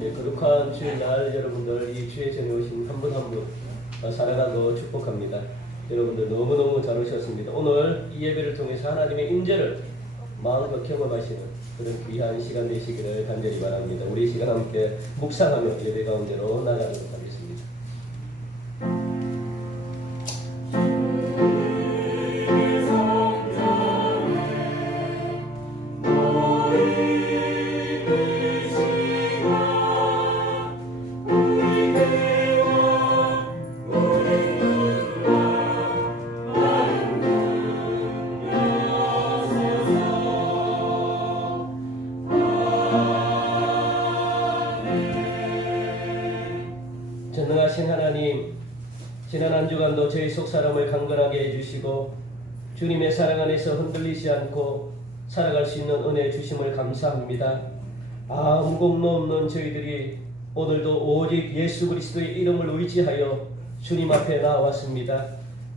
거룩한 주일날 여러분들 이 주에 전해 오신 한 분 한 분 사랑하고 축복합니다. 여러분들 너무너무 잘 오셨습니다. 오늘 이 예배를 통해서 하나님의 임재를 마음껏 경험하시는 그런 귀한 시간 되시기를 간절히 바랍니다. 우리 시간 함께 묵상하며 예배 가운데로 나가도록 하겠습니다. 전능하신 하나님, 지난 한 주간도 저희 속 사람을 강건하게 해주시고 주님의 사랑 안에서 흔들리지 않고 살아갈 수 있는 은혜 주심을 감사합니다. 아무 공로 없는 저희들이 오늘도 오직 예수 그리스도의 이름을 의지하여 주님 앞에 나왔습니다.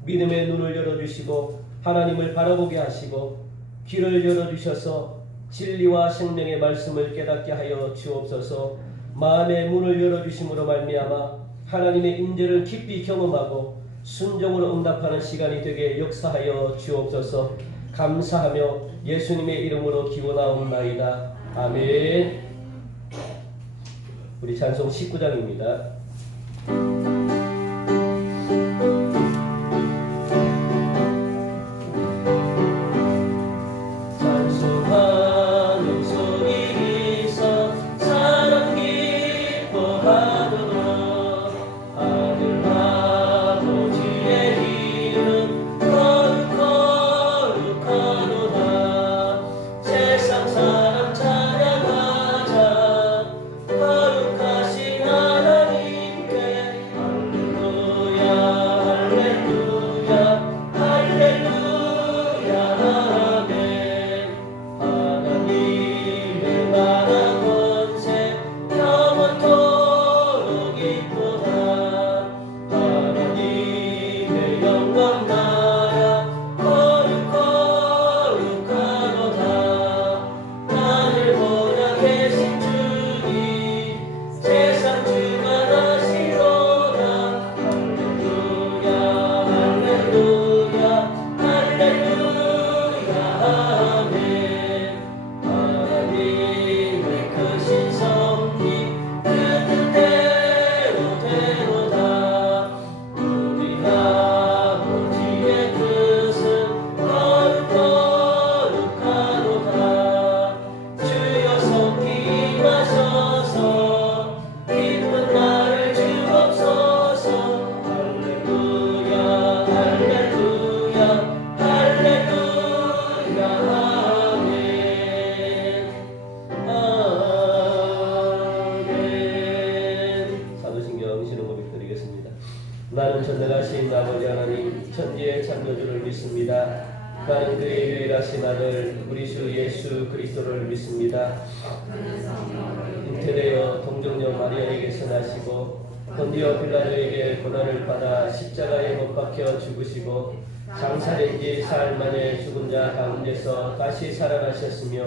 믿음의 눈을 열어주시고 하나님을 바라보게 하시고 귀를 열어주셔서 진리와 생명의 말씀을 깨닫게 하여 주옵소서. 마음의 문을 열어주심으로 말미암아 하나님의 임재를 깊이 경험하고 순종으로 응답하는 시간이 되게 역사하여 주옵소서. 감사하며 예수님의 이름으로 기원하옵나이다. 아멘. 우리 찬송 19장입니다. 나는 전능하신 아버지 하나님 천지의 창조주를 믿습니다. 나는 그의 유일하신 아들 우리 주 예수 그리스도를 믿습니다. 잉태되어 동정녀 마리아에게서 나시고 본디오 빌라도에게 고난을 받아 십자가에 못 박혀 죽으시고 장사된 지 사흘 만에 죽은 자 가운데서 다시 살아나셨으며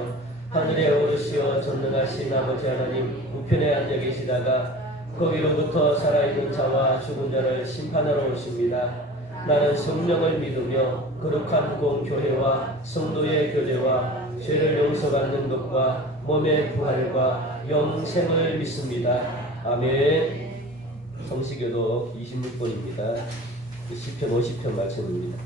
하늘에 오르시어 전능하신 아버지 하나님 우편에 앉아 계시다가 거기로부터 살아있는 자와 죽은 자를 심판하러 오십니다. 나는 성령을 믿으며 거룩한 공교회와 성도의 교제와 죄를 용서받는 것과 몸의 부활과 영생을 믿습니다. 아멘. 성시교독 26번입니다. 시편 50편 말씀입니다.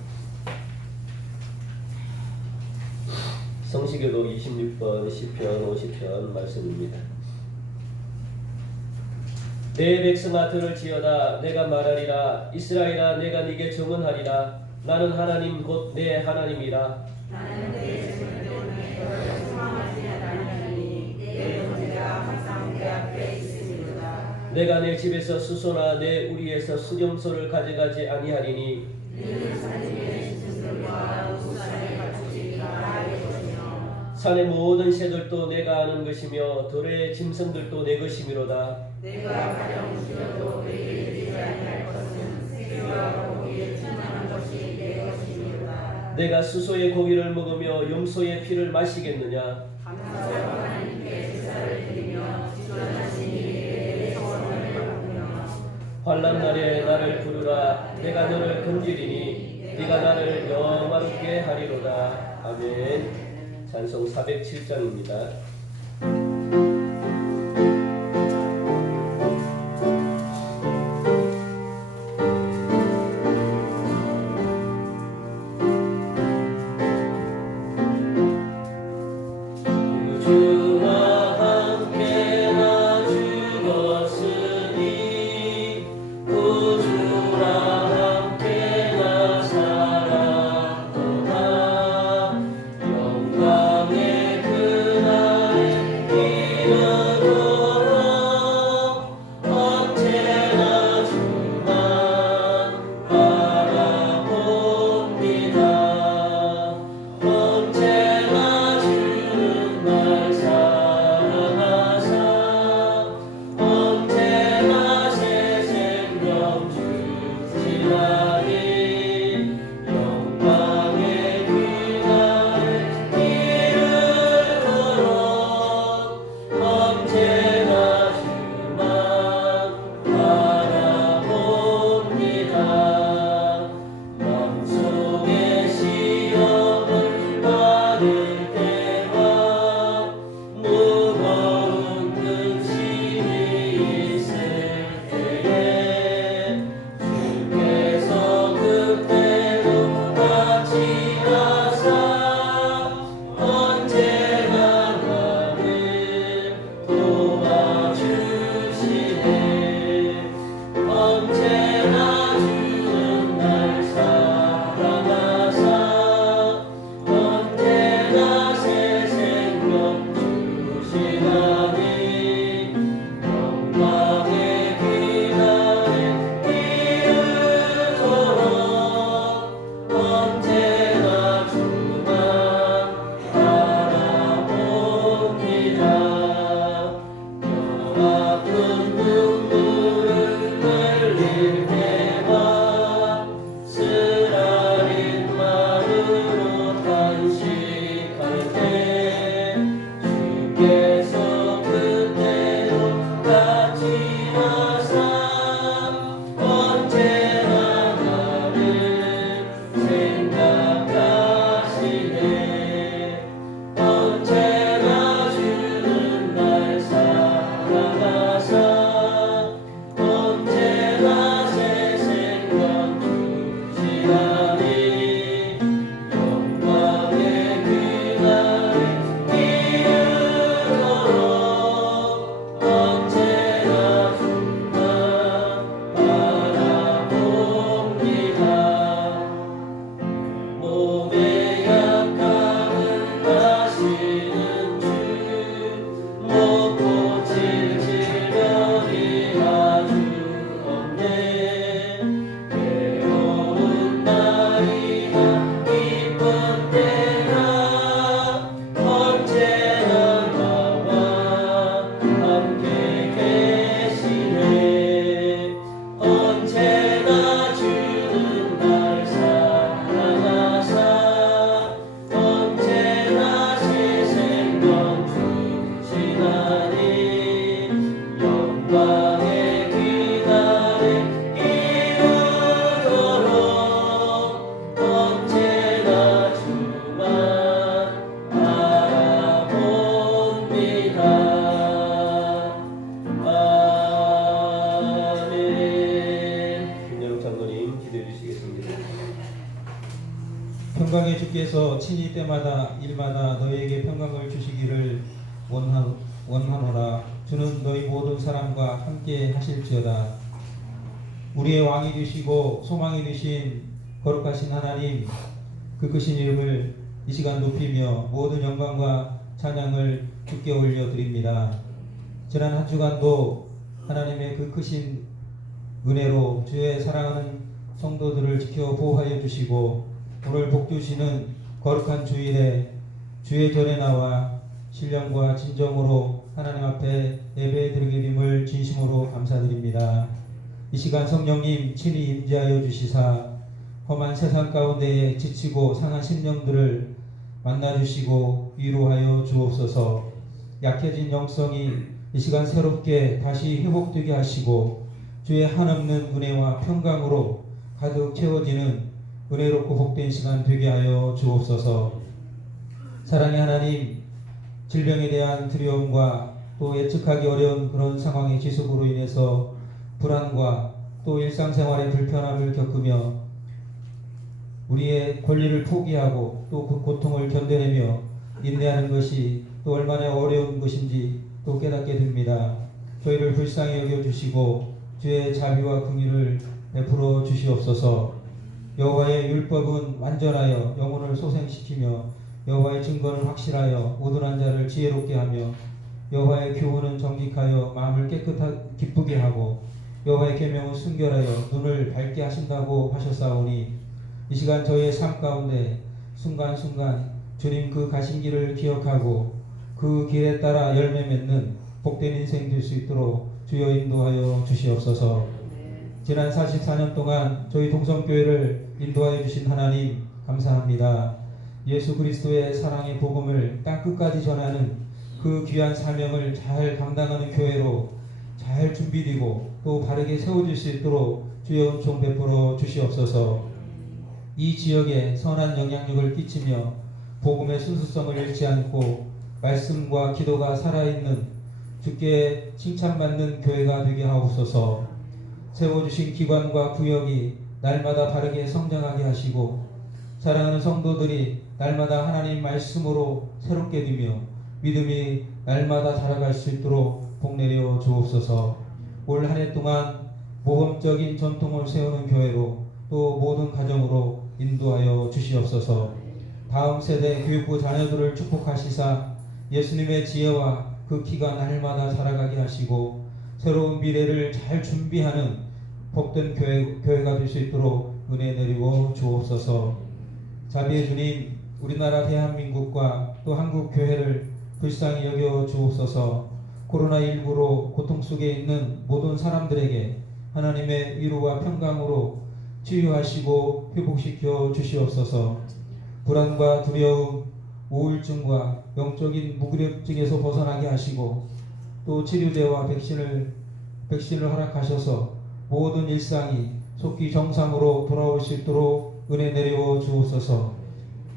성시교독 26번 시편 50편 말씀입니다. 내 백성아 들을지어다. 내가 말하리라. 이스라엘아 내가 네게 증언하리라. 나는 하나님 곧 내 하나님이라. 나는 내 생명의 너를 소망하지 아니하리니 내 문제가 항상 내 앞에 있으리로다. 내가 내 집에서 수소나 내 우리에서 수렴소를 가져가지 아니하리니 너는 산중의 짐승들과 우산에 갖추지가 아니할 것이며 산의 모든 새들도 내가 아는 것이며 들의 짐승들도 내 것이미로다. 내가 가령 죽여도 내게 이르지 아니할 것은 새끼와 고기에 충만한 것이 내 것이니라. 내가 수소의 고기를 먹으며 염소의 피를 마시겠느냐. 감사와 하나님께 제사를 드리며 지존하신 이의 환난 날에 나를 부르라. 내가 너를 건지리니 네가 나를 영화롭게 하리로다. 아멘. 찬송 407장입니다. 평강의 주께서 친히 때마다 일마다 너희에게 평강을 주시기를 원하노라. 주는 너희 모든 사람과 함께 하실지어다. 우리의 왕이 되시고 소망이 되신 거룩하신 하나님, 그 크신 이름을 이 시간 높이며 모든 영광과 찬양을 주께 올려드립니다. 지난 한 주간도 하나님의 그 크신 은혜로 주의 사랑하는 성도들을 지켜 보호하여 주시고, 오늘 복 주시는 거룩한 주일에 주의 전에 나와 신령과 진정으로 하나님 앞에 예배드리게 됨을 진심으로 감사드립니다. 이 시간 성령님 친히 임재하여 주시사 험한 세상 가운데에 지치고 상한 심령들을 만나주시고 위로하여 주옵소서. 약해진 영성이 이 시간 새롭게 다시 회복되게 하시고 주의 한없는 은혜와 평강으로 가득 채워지는 은혜롭고 복된 시간 되게 하여 주옵소서. 사랑의 하나님, 질병에 대한 두려움과 또 예측하기 어려운 그런 상황의 지속으로 인해서 불안과 또 일상생활의 불편함을 겪으며 우리의 권리를 포기하고 또 그 고통을 견뎌내며 인내하는 것이 또 얼마나 어려운 것인지 또 깨닫게 됩니다. 저희를 불쌍히 여겨주시고 주의 자비와 긍휼을 베풀어 주시옵소서. 여호와의 율법은 완전하여 영혼을 소생시키며 여호와의 증거는 확실하여 우둔한 자를 지혜롭게 하며 여호와의 교훈은 정직하여 마음을 기쁘게 하고 여호와의 계명은 순결하여 눈을 밝게 하신다고 하셨사오니 이 시간 저희의 삶 가운데 순간순간 주님 그 가신 길을 기억하고 그 길에 따라 열매 맺는 복된 인생 될 수 있도록 주여 인도하여 주시옵소서. 지난 44년 동안 저희 동성교회를 인도하여 주신 하나님 감사합니다. 예수 그리스도의 사랑의 복음을 땅끝까지 전하는 그 귀한 사명을 잘 감당하는 교회로 잘 준비되고 또 바르게 세워질 수 있도록 주여 은총 베풀어 주시옵소서. 이 지역에 선한 영향력을 끼치며 복음의 순수성을 잃지 않고 말씀과 기도가 살아있는 주께 칭찬받는 교회가 되게 하옵소서. 세워주신 기관과 구역이 날마다 바르게 성장하게 하시고 사랑하는 성도들이 날마다 하나님 말씀으로 새롭게 되며 믿음이 날마다 자라갈 수 있도록 복내려 주옵소서. 올 한 해 동안 모범적인 전통을 세우는 교회로 또 모든 가정으로 인도하여 주시옵소서. 다음 세대 교육부 자녀들을 축복하시사 예수님의 지혜와 그 키가 날마다 자라가게 하시고 새로운 미래를 잘 준비하는 복된 교회가 될 수 있도록 은혜 내리고 주옵소서. 자비의 주님, 우리나라 대한민국과 또 한국 교회를 불쌍히 여겨 주옵소서. 코로나19로 고통 속에 있는 모든 사람들에게 하나님의 위로와 평강으로 치유하시고 회복시켜 주시옵소서. 불안과 두려움, 우울증과 영적인 무기력증에서 벗어나게 하시고 또 치료제와 백신을 허락하셔서 모든 일상이 속히 정상으로 돌아올 수 있도록 은혜 내려 주옵소서.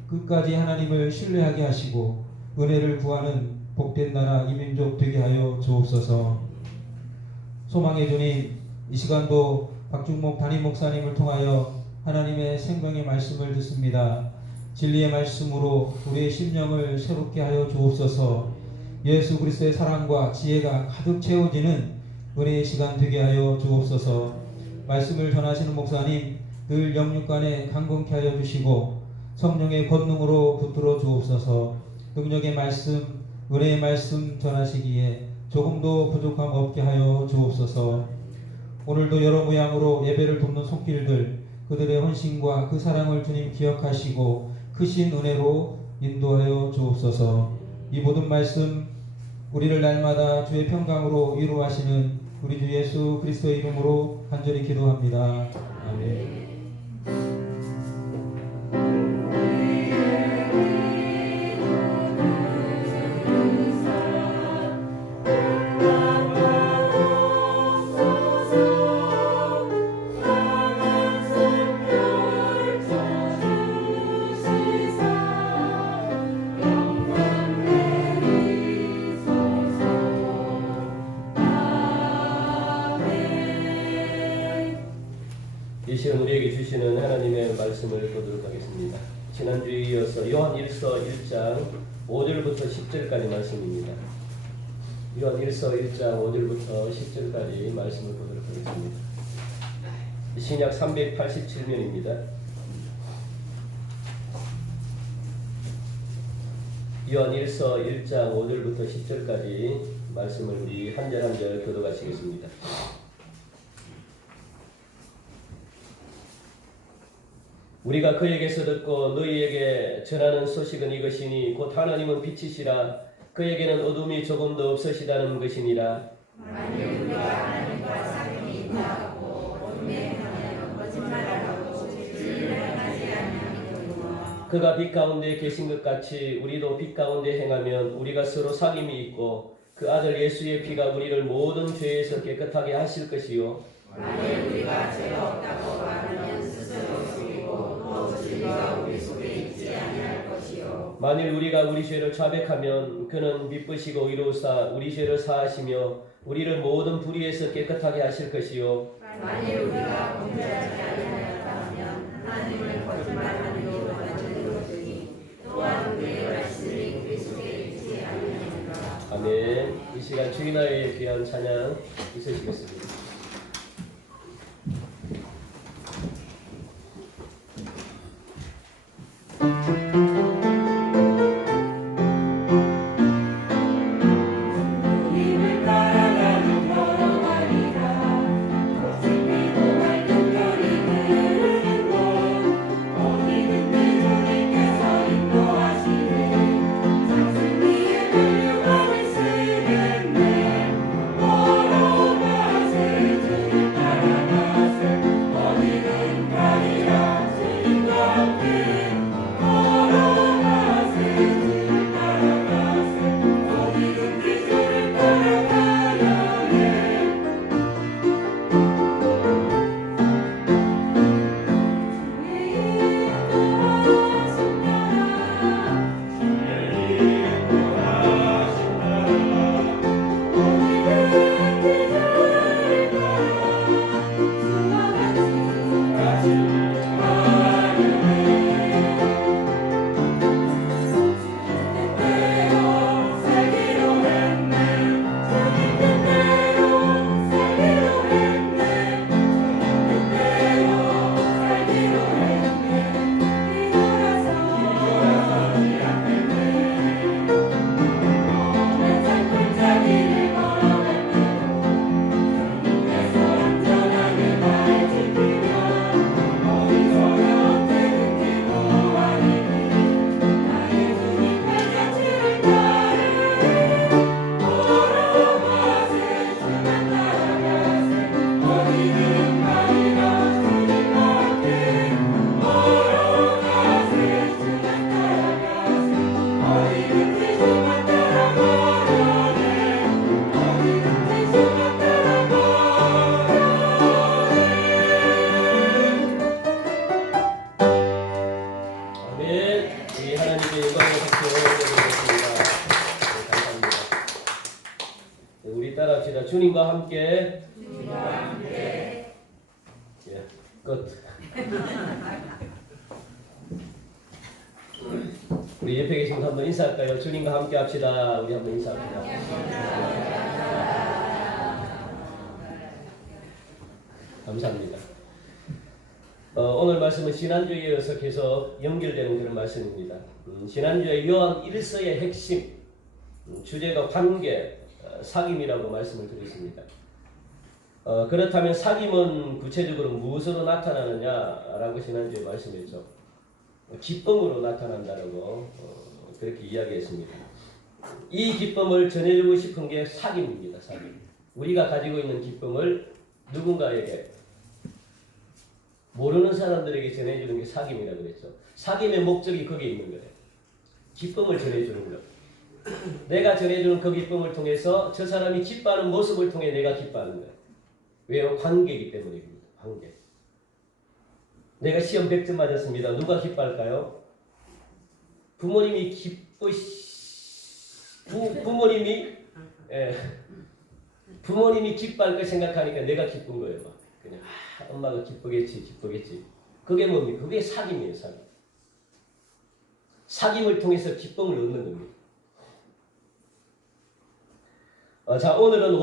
끝까지 하나님을 신뢰하게 하시고 은혜를 구하는 복된 나라 이민족 되게 하여 주옵소서. 소망의 주님, 이 시간도 박중목 담임 목사님을 통하여 하나님의 생명의 말씀을 듣습니다. 진리의 말씀으로 우리의 심령을 새롭게 하여 주옵소서. 예수 그리스도의 사랑과 지혜가 가득 채워지는 은혜의 시간 되게 하여 주옵소서. 말씀을 전하시는 목사님 늘 영육간에 강건케 하여 주시고 성령의 권능으로 붙들어 주옵소서. 능력의 말씀, 은혜의 말씀 전하시기에 조금도 부족함 없게 하여 주옵소서. 오늘도 여러 모양으로 예배를 돕는 손길들, 그들의 헌신과 그 사랑을 주님 기억하시고 크신 은혜로 인도하여 주옵소서. 이 모든 말씀 우리를 날마다 주의 평강으로 위로하시는 우리 주 예수 그리스도의 이름으로 간절히 기도합니다. 아멘. 이 시간 우리에게 주시는 하나님의 말씀을 보도록 하겠습니다. 지난주에 이어서 요한일서 1장 5절부터 10절까지 말씀입니다. 요한일서 1장 5절부터 10절까지 말씀을 보도록 하겠습니다. 신약 387면입니다. 요한일서 1장 5절부터 10절까지 말씀을 우리 한 절 한 절 교독하시겠습니다. 우리가 그에게서 듣고 너희에게 전하는 소식은 이것이니 곧 하나님은 빛이시라 그에게는 어둠이 조금도 없으시다는 것이니라. 만일 우리가 하나님과 사귐이 있다고 어둠에 행하면 거짓말을 하고 진리를 행하지 아니하느니라. 그가 빛 가운데 계신 것 같이 우리도 빛 가운데 행하면 우리가 서로 사귐이 있고 그 아들 예수의 피가 우리를 모든 죄에서 깨끗하게 하실 것이요 만일 우리가 죄가 없다고 말하면 스스로 죽이고 또 진리가 우리 속에 있지 아니할 것이요. 만일 우리가 우리 죄를 자백하면 그는 미쁘시고 의로우사 우리 죄를 사하시며 우리를 모든 불의에서 깨끗하게 하실 것이요. 만일 우리가 범죄하지 아니하였다면 하나님을 거짓말하는 이로 만드는 또한 우리의 말씀이 우리 속에 있지 아니하니라. 아멘. 이 시간 주인아의 귀한 찬양 있으시겠습니다. 주님을 따라가는 걸어가리라. 거칠리고 밝은 별이 흐르는 곳 어디든지 주님께서 인도하시네. 사슴 위에 달려가는 쓰겠네. 걸어가세 주님 따라가세 어디든 가리라 주님과 함께 걸어가세 주님 따라가세 어디든지 주님 따라가야 해. 아멘. 우리 하나님께 영광의 박수 올려드리겠습니다. 감사합니다. 우리 따라합시다. 주님과 함께. 예, 끝. 우리 옆에 계신 분 한번 인사할까요? 주님과 함께 합시다. 우리 한번 인사합시다. 감사합니다. 오늘 말씀은 지난주에 이어서 계속 연결되는 그런 말씀입니다. 지난주에 요한 1서의 핵심 주제가 관계, 사귐이라고 말씀을 드렸습니다. 그렇다면 사귐은 구체적으로 무엇으로 나타나느냐라고 지난주에 말씀했죠. 기쁨으로 나타난다라고 그렇게 이야기했습니다. 이 기쁨을 전해주고 싶은 게 사귐입니다. 사귐. 우리가 가지고 있는 기쁨을 누군가에게 모르는 사람들에게 전해주는 게 사귐이라고 그랬죠. 사귐의 목적이 거기에 있는 거예요. 기쁨을 전해주는 것. 내가 전해주는 그 기쁨을 통해서 저 사람이 기뻐하는 모습을 통해 내가 기뻐하는 거예요. 왜요? 관계이기 때문입니다. 관계. 내가 시험 100점 맞았습니다. 누가 기뻐할까요? 부모님이 부모님이 기뻐할 걸 생각하니까 내가 기쁜 거예요. 막. 그냥 엄마가 기쁘겠지. 그게 뭡니까? 그게 사귐이에요. 사귐. 사귐을 통해서 기쁨을 얻는 겁니다. 자, 오늘은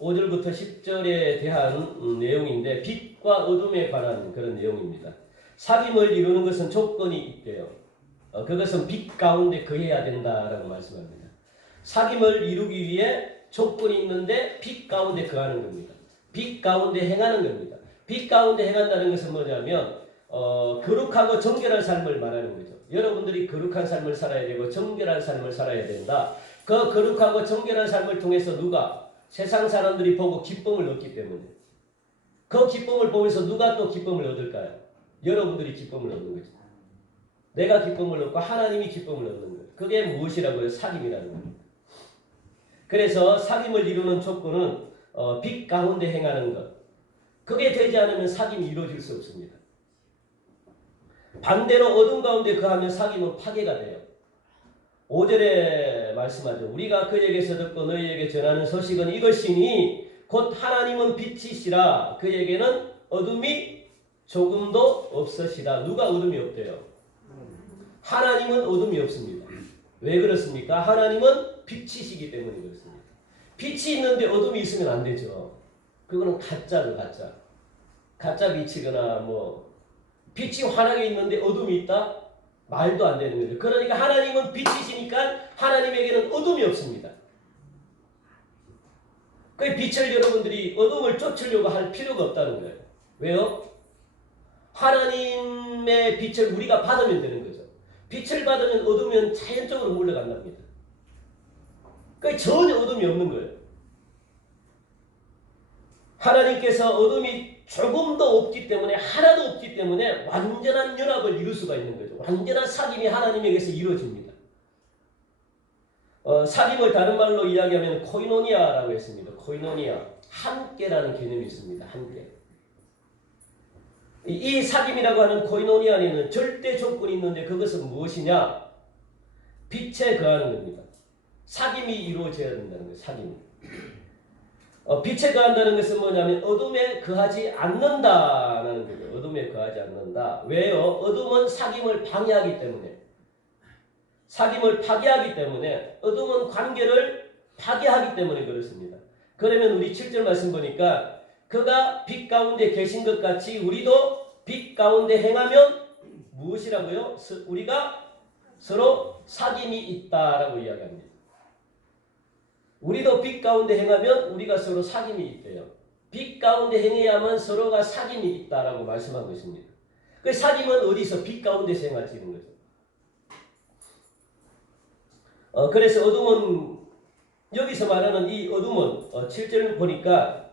5절부터 10절에 대한 내용인데 빛과 어둠에 관한 그런 내용입니다. 사귐을 이루는 것은 조건이 있대요. 그것은 빛 가운데 거해야 된다라고 말씀합니다. 사귐을 이루기 위해 조건이 있는데 빛 가운데 거하는 겁니다. 빛 가운데 행하는 겁니다. 빛 가운데 행한다는 것은 뭐냐면 거룩하고 정결한 삶을 말하는 거죠. 여러분들이 거룩한 삶을 살아야 되고 정결한 삶을 살아야 된다. 그 거룩하고 정결한 삶을 통해서 누가? 세상 사람들이 보고 기쁨을 얻기 때문에. 그 기쁨을 보면서 누가 또 기쁨을 얻을까요? 여러분들이 기쁨을 얻는 거죠. 내가 기쁨을 얻고 하나님이 기쁨을 얻는 거예요. 그게 무엇이라고 해요? 사귐이라는 겁니다. 그래서 사귐을 이루는 조건은 빛 가운데 행하는 것. 그게 되지 않으면 사귐이 이루어질 수 없습니다. 반대로 어둠 가운데 거하면 사귐은 파괴가 돼요. 5절에 말씀하죠. 우리가 그에게서 듣고 너희에게 전하는 소식은 이것이니 곧 하나님은 빛이시라 그에게는 어둠이 조금도 없으시라. 누가 어둠이 없대요? 하나님은 어둠이 없습니다. 왜 그렇습니까? 하나님은 빛이시기 때문에 그렇습니다. 빛이 있는데 어둠이 있으면 안 되죠. 그거는 가짜죠, 가짜. 가짜 빛이거나 빛이 환하게 있는데 어둠이 있다? 말도 안 되는 거죠. 그러니까 하나님은 빛이시니까 하나님에게는 어둠이 없습니다. 그 빛을 여러분들이 어둠을 쫓으려고 할 필요가 없다는 거예요. 왜요? 하나님의 빛을 우리가 받으면 되는 거죠. 빛을 받으면 어두면 자연적으로 물러간답니다. 그러니까 전혀 어둠이 없는 거예요. 하나님께서 어둠이 조금도 없기 때문에 하나도 없기 때문에 완전한 연합을 이룰 수가 있는 거죠. 완전한 사귐이 하나님에게서 이루어집니다. 사귐을 다른 말로 이야기하면 코이노니아라고 했습니다. 코이노니아, 함께라는 개념이 있습니다. 함께. 이 사귐이라고 하는 코이노니아 안에는 절대 조건이 있는데 그것은 무엇이냐? 빛에 거하는 겁니다. 사귐이 이루어져야 된다는 거예요. 사귐이. 빛에 거한다는 것은 뭐냐면 어둠에 거하지 않는다라는 거죠. 어둠에 거하지 않는다. 왜요? 어둠은 사귐을 방해하기 때문에. 사귐을 파괴하기 때문에. 어둠은 관계를 파괴하기 때문에 그렇습니다. 그러면 우리 7절 말씀 보니까 그가 빛 가운데 계신 것 같이 우리도 빛 가운데 행하면 무엇이라고요? 우리가 서로 사귐이 있다라고 이야기합니다. 우리도 빛 가운데 행하면 우리가 서로 사귐이 있대요. 빛 가운데 행해야만 서로가 사귐이 있다라고 말씀한 것입니다. 그 사귐은 어디서? 빛 가운데서 행할지는 거죠. 그래서 어둠은 여기서 말하는 이 어둠은 7절 보니까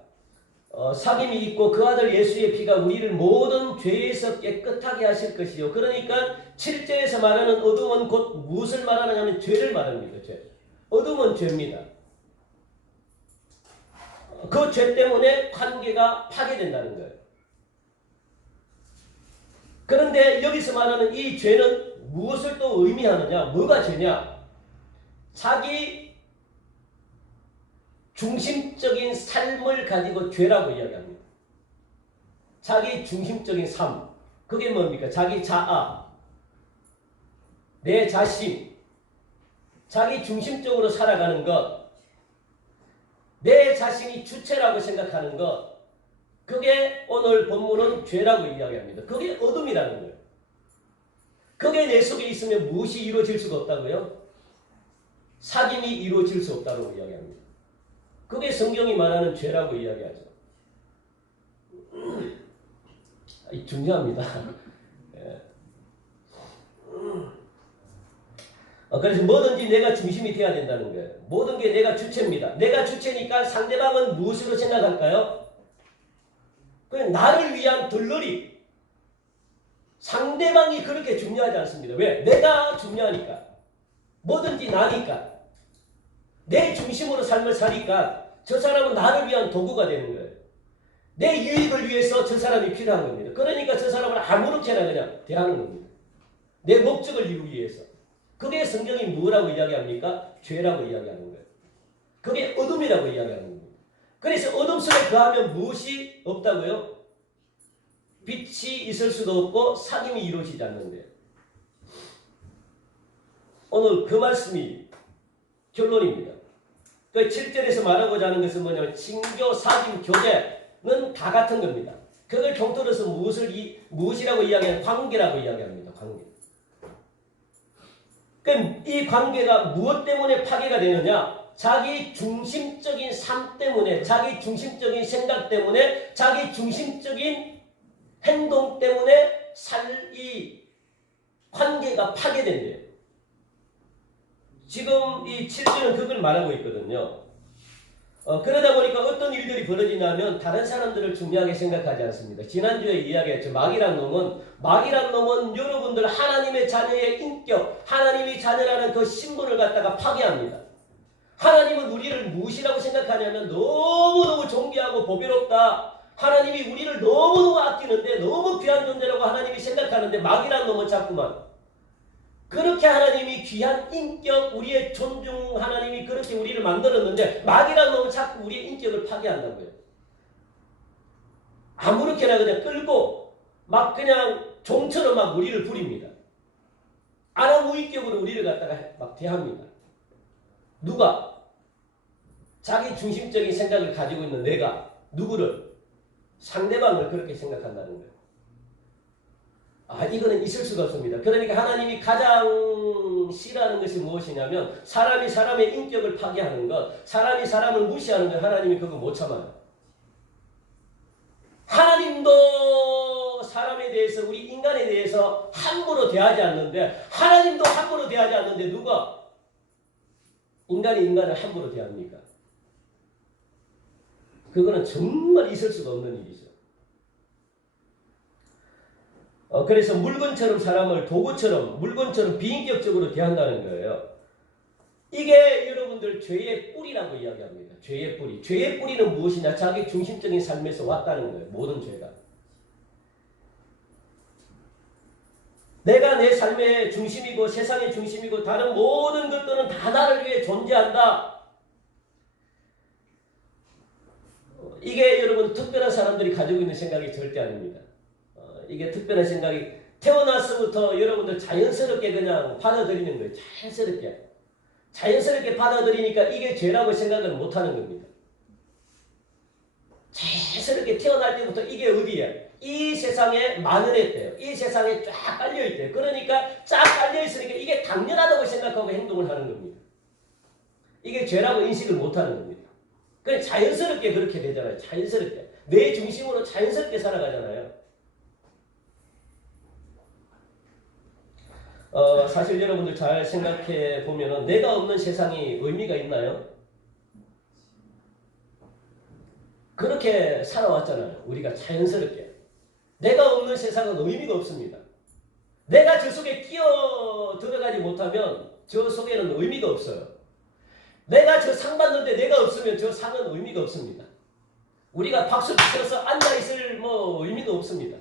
사귐이 있고 그 아들 예수의 피가 우리를 모든 죄에서 깨끗하게 하실 것이요. 그러니까 7절에서 말하는 어둠은 곧 무엇을 말하느냐 하면 죄를 말합니다. 죄. 어둠은 죄입니다. 그 죄 때문에 관계가 파괴된다는 거예요. 그런데 여기서 말하는 이 죄는 무엇을 또 의미하느냐? 뭐가 죄냐? 자기 중심적인 삶을 가지고 죄라고 이야기합니다. 자기 중심적인 삶. 그게 뭡니까? 자기 자아, 내 자신, 자기 중심적으로 살아가는 것, 내 자신이 주체라고 생각하는 것, 그게 오늘 본문은 죄라고 이야기합니다. 그게 어둠이라는 거예요. 그게 내 속에 있으면 무엇이 이루어질 수가 없다고요? 사귐이 이루어질 수 없다고 이야기합니다. 그게 성경이 말하는 죄라고 이야기하죠. 중요합니다. 그래서 뭐든지 내가 중심이 되어야 된다는 거예요. 모든 게 내가 주체입니다. 내가 주체니까 상대방은 무엇으로 생각할까요? 그냥 나를 위한 덜러리. 상대방이 그렇게 중요하지 않습니다. 왜? 내가 중요하니까. 뭐든지 나니까. 내 중심으로 삶을 사니까 저 사람은 나를 위한 도구가 되는 거예요. 내 유익을 위해서 저 사람이 필요한 겁니다. 그러니까 저 사람을 아무렇게나 그냥 대하는 겁니다. 내 목적을 이루기 위해서. 그게 성경이 뭐라고 이야기합니까? 죄라고 이야기하는 거예요. 그게 어둠이라고 이야기하는 겁니다. 그래서 어둠 속에 거하면 무엇이 없다고요? 빛이 있을 수도 없고 사귐이 이루어지지 않는데요. 오늘 그 말씀이 결론입니다. 그 7절에서 말하고자 하는 것은 뭐냐면 친교, 사귐, 교제는 다 같은 겁니다. 그걸 통틀어서 무엇이라고 이야기하는 관계라고 이야기합니다. 관계. 그럼 이 관계가 무엇 때문에 파괴가 되느냐? 자기 중심적인 삶 때문에, 자기 중심적인 생각 때문에, 자기 중심적인 행동 때문에 이 관계가 파괴된대요. 지금 이 7절은 그걸 말하고 있거든요. 그러다 보니까 어떤 일들이 벌어지냐면 다른 사람들을 중요하게 생각하지 않습니다. 지난주에 이야기했죠. 마귀란 놈은 여러분들 하나님의 자녀의 인격, 하나님이 자녀라는 그 신분을 갖다가 파괴합니다. 하나님은 우리를 무엇이라고 생각하냐면 너무너무 존귀하고 보배롭다. 하나님이 우리를 너무너무 아끼는데 너무 귀한 존재라고 하나님이 생각하는데 마귀란 놈은 자꾸만 그렇게 하나님이 귀한 인격, 우리의 존중 하나님이 그렇게 우리를 만들었는데 마귀란 놈은 자꾸 우리의 인격을 파괴한다고요. 아무렇게나 그냥 끌고 막 그냥 종처럼 막 우리를 부립니다. 아나무인격으로 우리를 갖다가 막 대합니다. 누가? 자기 중심적인 생각을 가지고 있는 내가 누구를? 상대방을 그렇게 생각한다는 거예요. 이거는 있을 수가 없습니다. 그러니까 하나님이 가장 싫어하는 것이 무엇이냐면 사람이 사람의 인격을 파괴하는 것, 사람이 사람을 무시하는 것, 하나님이 그거 못 참아요. 하나님도 사람에 대해서, 우리 인간에 대해서 함부로 대하지 않는데, 하나님도 함부로 대하지 않는데 누가 인간이 인간을 함부로 대합니까? 그거는 정말 있을 수가 없는 일이죠. 그래서 물건처럼 사람을 도구처럼, 물건처럼 비인격적으로 대한다는 거예요. 이게 여러분들 죄의 뿌리라고 이야기합니다. 죄의 뿌리. 죄의 뿌리는 무엇이냐? 자기 중심적인 삶에서 왔다는 거예요. 모든 죄가. 내가 내 삶의 중심이고 세상의 중심이고 다른 모든 것들은 다 나를 위해 존재한다. 이게 여러분 특별한 사람들이 가지고 있는 생각이 절대 아닙니다. 이게 특별한 생각이 태어나서부터 여러분들 자연스럽게 그냥 받아들이는 거예요. 자연스럽게 받아들이니까 이게 죄라고 생각을 못하는 겁니다. 자연스럽게 태어날 때부터 이게 어디야? 이 세상에 마늘했대요. 이 세상에 쫙 깔려있대요. 그러니까 쫙 깔려있으니까 이게 당연하다고 생각하고 행동을 하는 겁니다. 이게 죄라고 인식을 못하는 겁니다. 그냥 자연스럽게 그렇게 되잖아요. 자연스럽게. 내 중심으로 자연스럽게 살아가잖아요. 사실 여러분들 잘 생각해 보면은 내가 없는 세상이 의미가 있나요? 그렇게 살아왔잖아요. 우리가 자연스럽게. 내가 없는 세상은 의미가 없습니다. 내가 저 속에 끼어 들어가지 못하면 저 속에는 의미가 없어요. 내가 저 상 받는데 내가 없으면 저 상은 의미가 없습니다. 우리가 박수 쳐서 앉아있을 의미가 없습니다.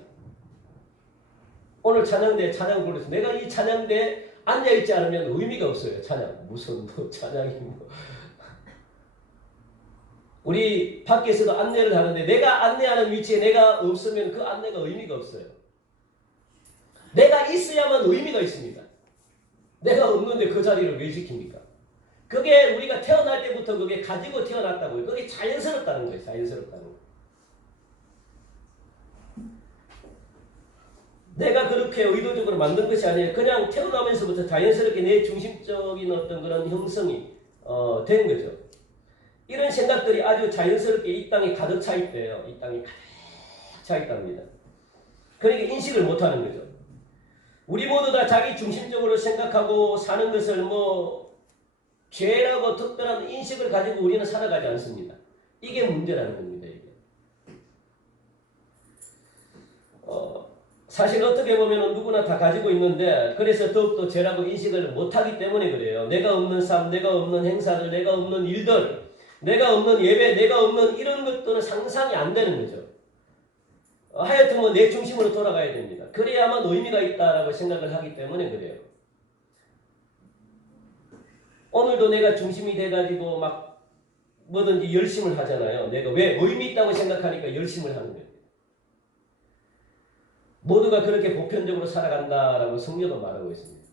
오늘 찬양대에 찬양 부르서 내가 이 찬양대에 앉아있지 않으면 의미가 없어요. 찬양. 무슨 찬양이 우리 밖에서도 안내를 하는데 내가 안내하는 위치에 내가 없으면 그 안내가 의미가 없어요. 내가 있어야만 의미가 있습니다. 내가 없는데 그 자리를 왜 지킵니까? 그게 우리가 태어날 때부터 그게 가지고 태어났다고요. 그게 자연스럽다는 거예요. 자연스럽다는 거예요. 내가 그렇게 의도적으로 만든 것이 아니에요. 그냥 태어나면서부터 자연스럽게 내 중심적인 어떤 그런 형성이 된 거죠. 이런 생각들이 아주 자연스럽게 이 땅에 가득 차 있대요. 이 땅에 가득 차 있답니다. 그러니까 인식을 못하는 거죠. 우리 모두 다 자기 중심적으로 생각하고 사는 것을 죄라고 특별한 인식을 가지고 우리는 살아가지 않습니다. 이게 문제라는 겁니다. 이게. 사실 어떻게 보면 누구나 다 가지고 있는데 그래서 더욱더 죄라고 인식을 못하기 때문에 그래요. 내가 없는 삶, 내가 없는 행사들, 내가 없는 일들, 내가 없는 예배, 내가 없는 이런 것들은 상상이 안 되는 거죠. 하여튼 내 중심으로 돌아가야 됩니다. 그래야만 의미가 있다라고 생각을 하기 때문에 그래요. 오늘도 내가 중심이 돼가지고 막 뭐든지 열심을 하잖아요. 내가 왜 의미 있다고 생각하니까 열심을 하는 거예요. 모두가 그렇게 보편적으로 살아간다라고 성경은 말하고 있습니다.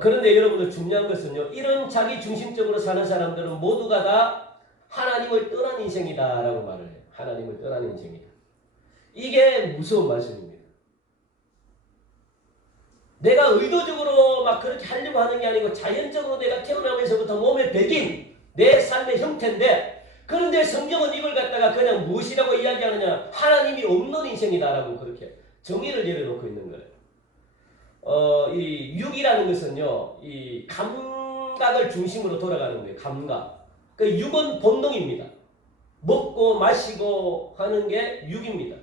그런데 여러분들 중요한 것은요. 이런 자기 중심적으로 사는 사람들은 모두가 다 하나님을 떠난 인생이다라고 말을 해요. 하나님을 떠난 인생이다. 이게 무서운 말씀입니다. 내가 의도적으로 막 그렇게 하려고 하는 게 아니고 자연적으로 내가 태어나면서부터 몸에 배긴 내 삶의 형태인데 그런데 성경은 이걸 갖다가 그냥 무엇이라고 이야기하느냐? 하나님이 없는 인생이다라고 그렇게 정의를 내려놓고 있는 거예요. 이 육이라는 것은요, 이 감각을 중심으로 돌아가는 거예요. 감각. 그 육은 본능입니다. 먹고 마시고 하는 게 육입니다.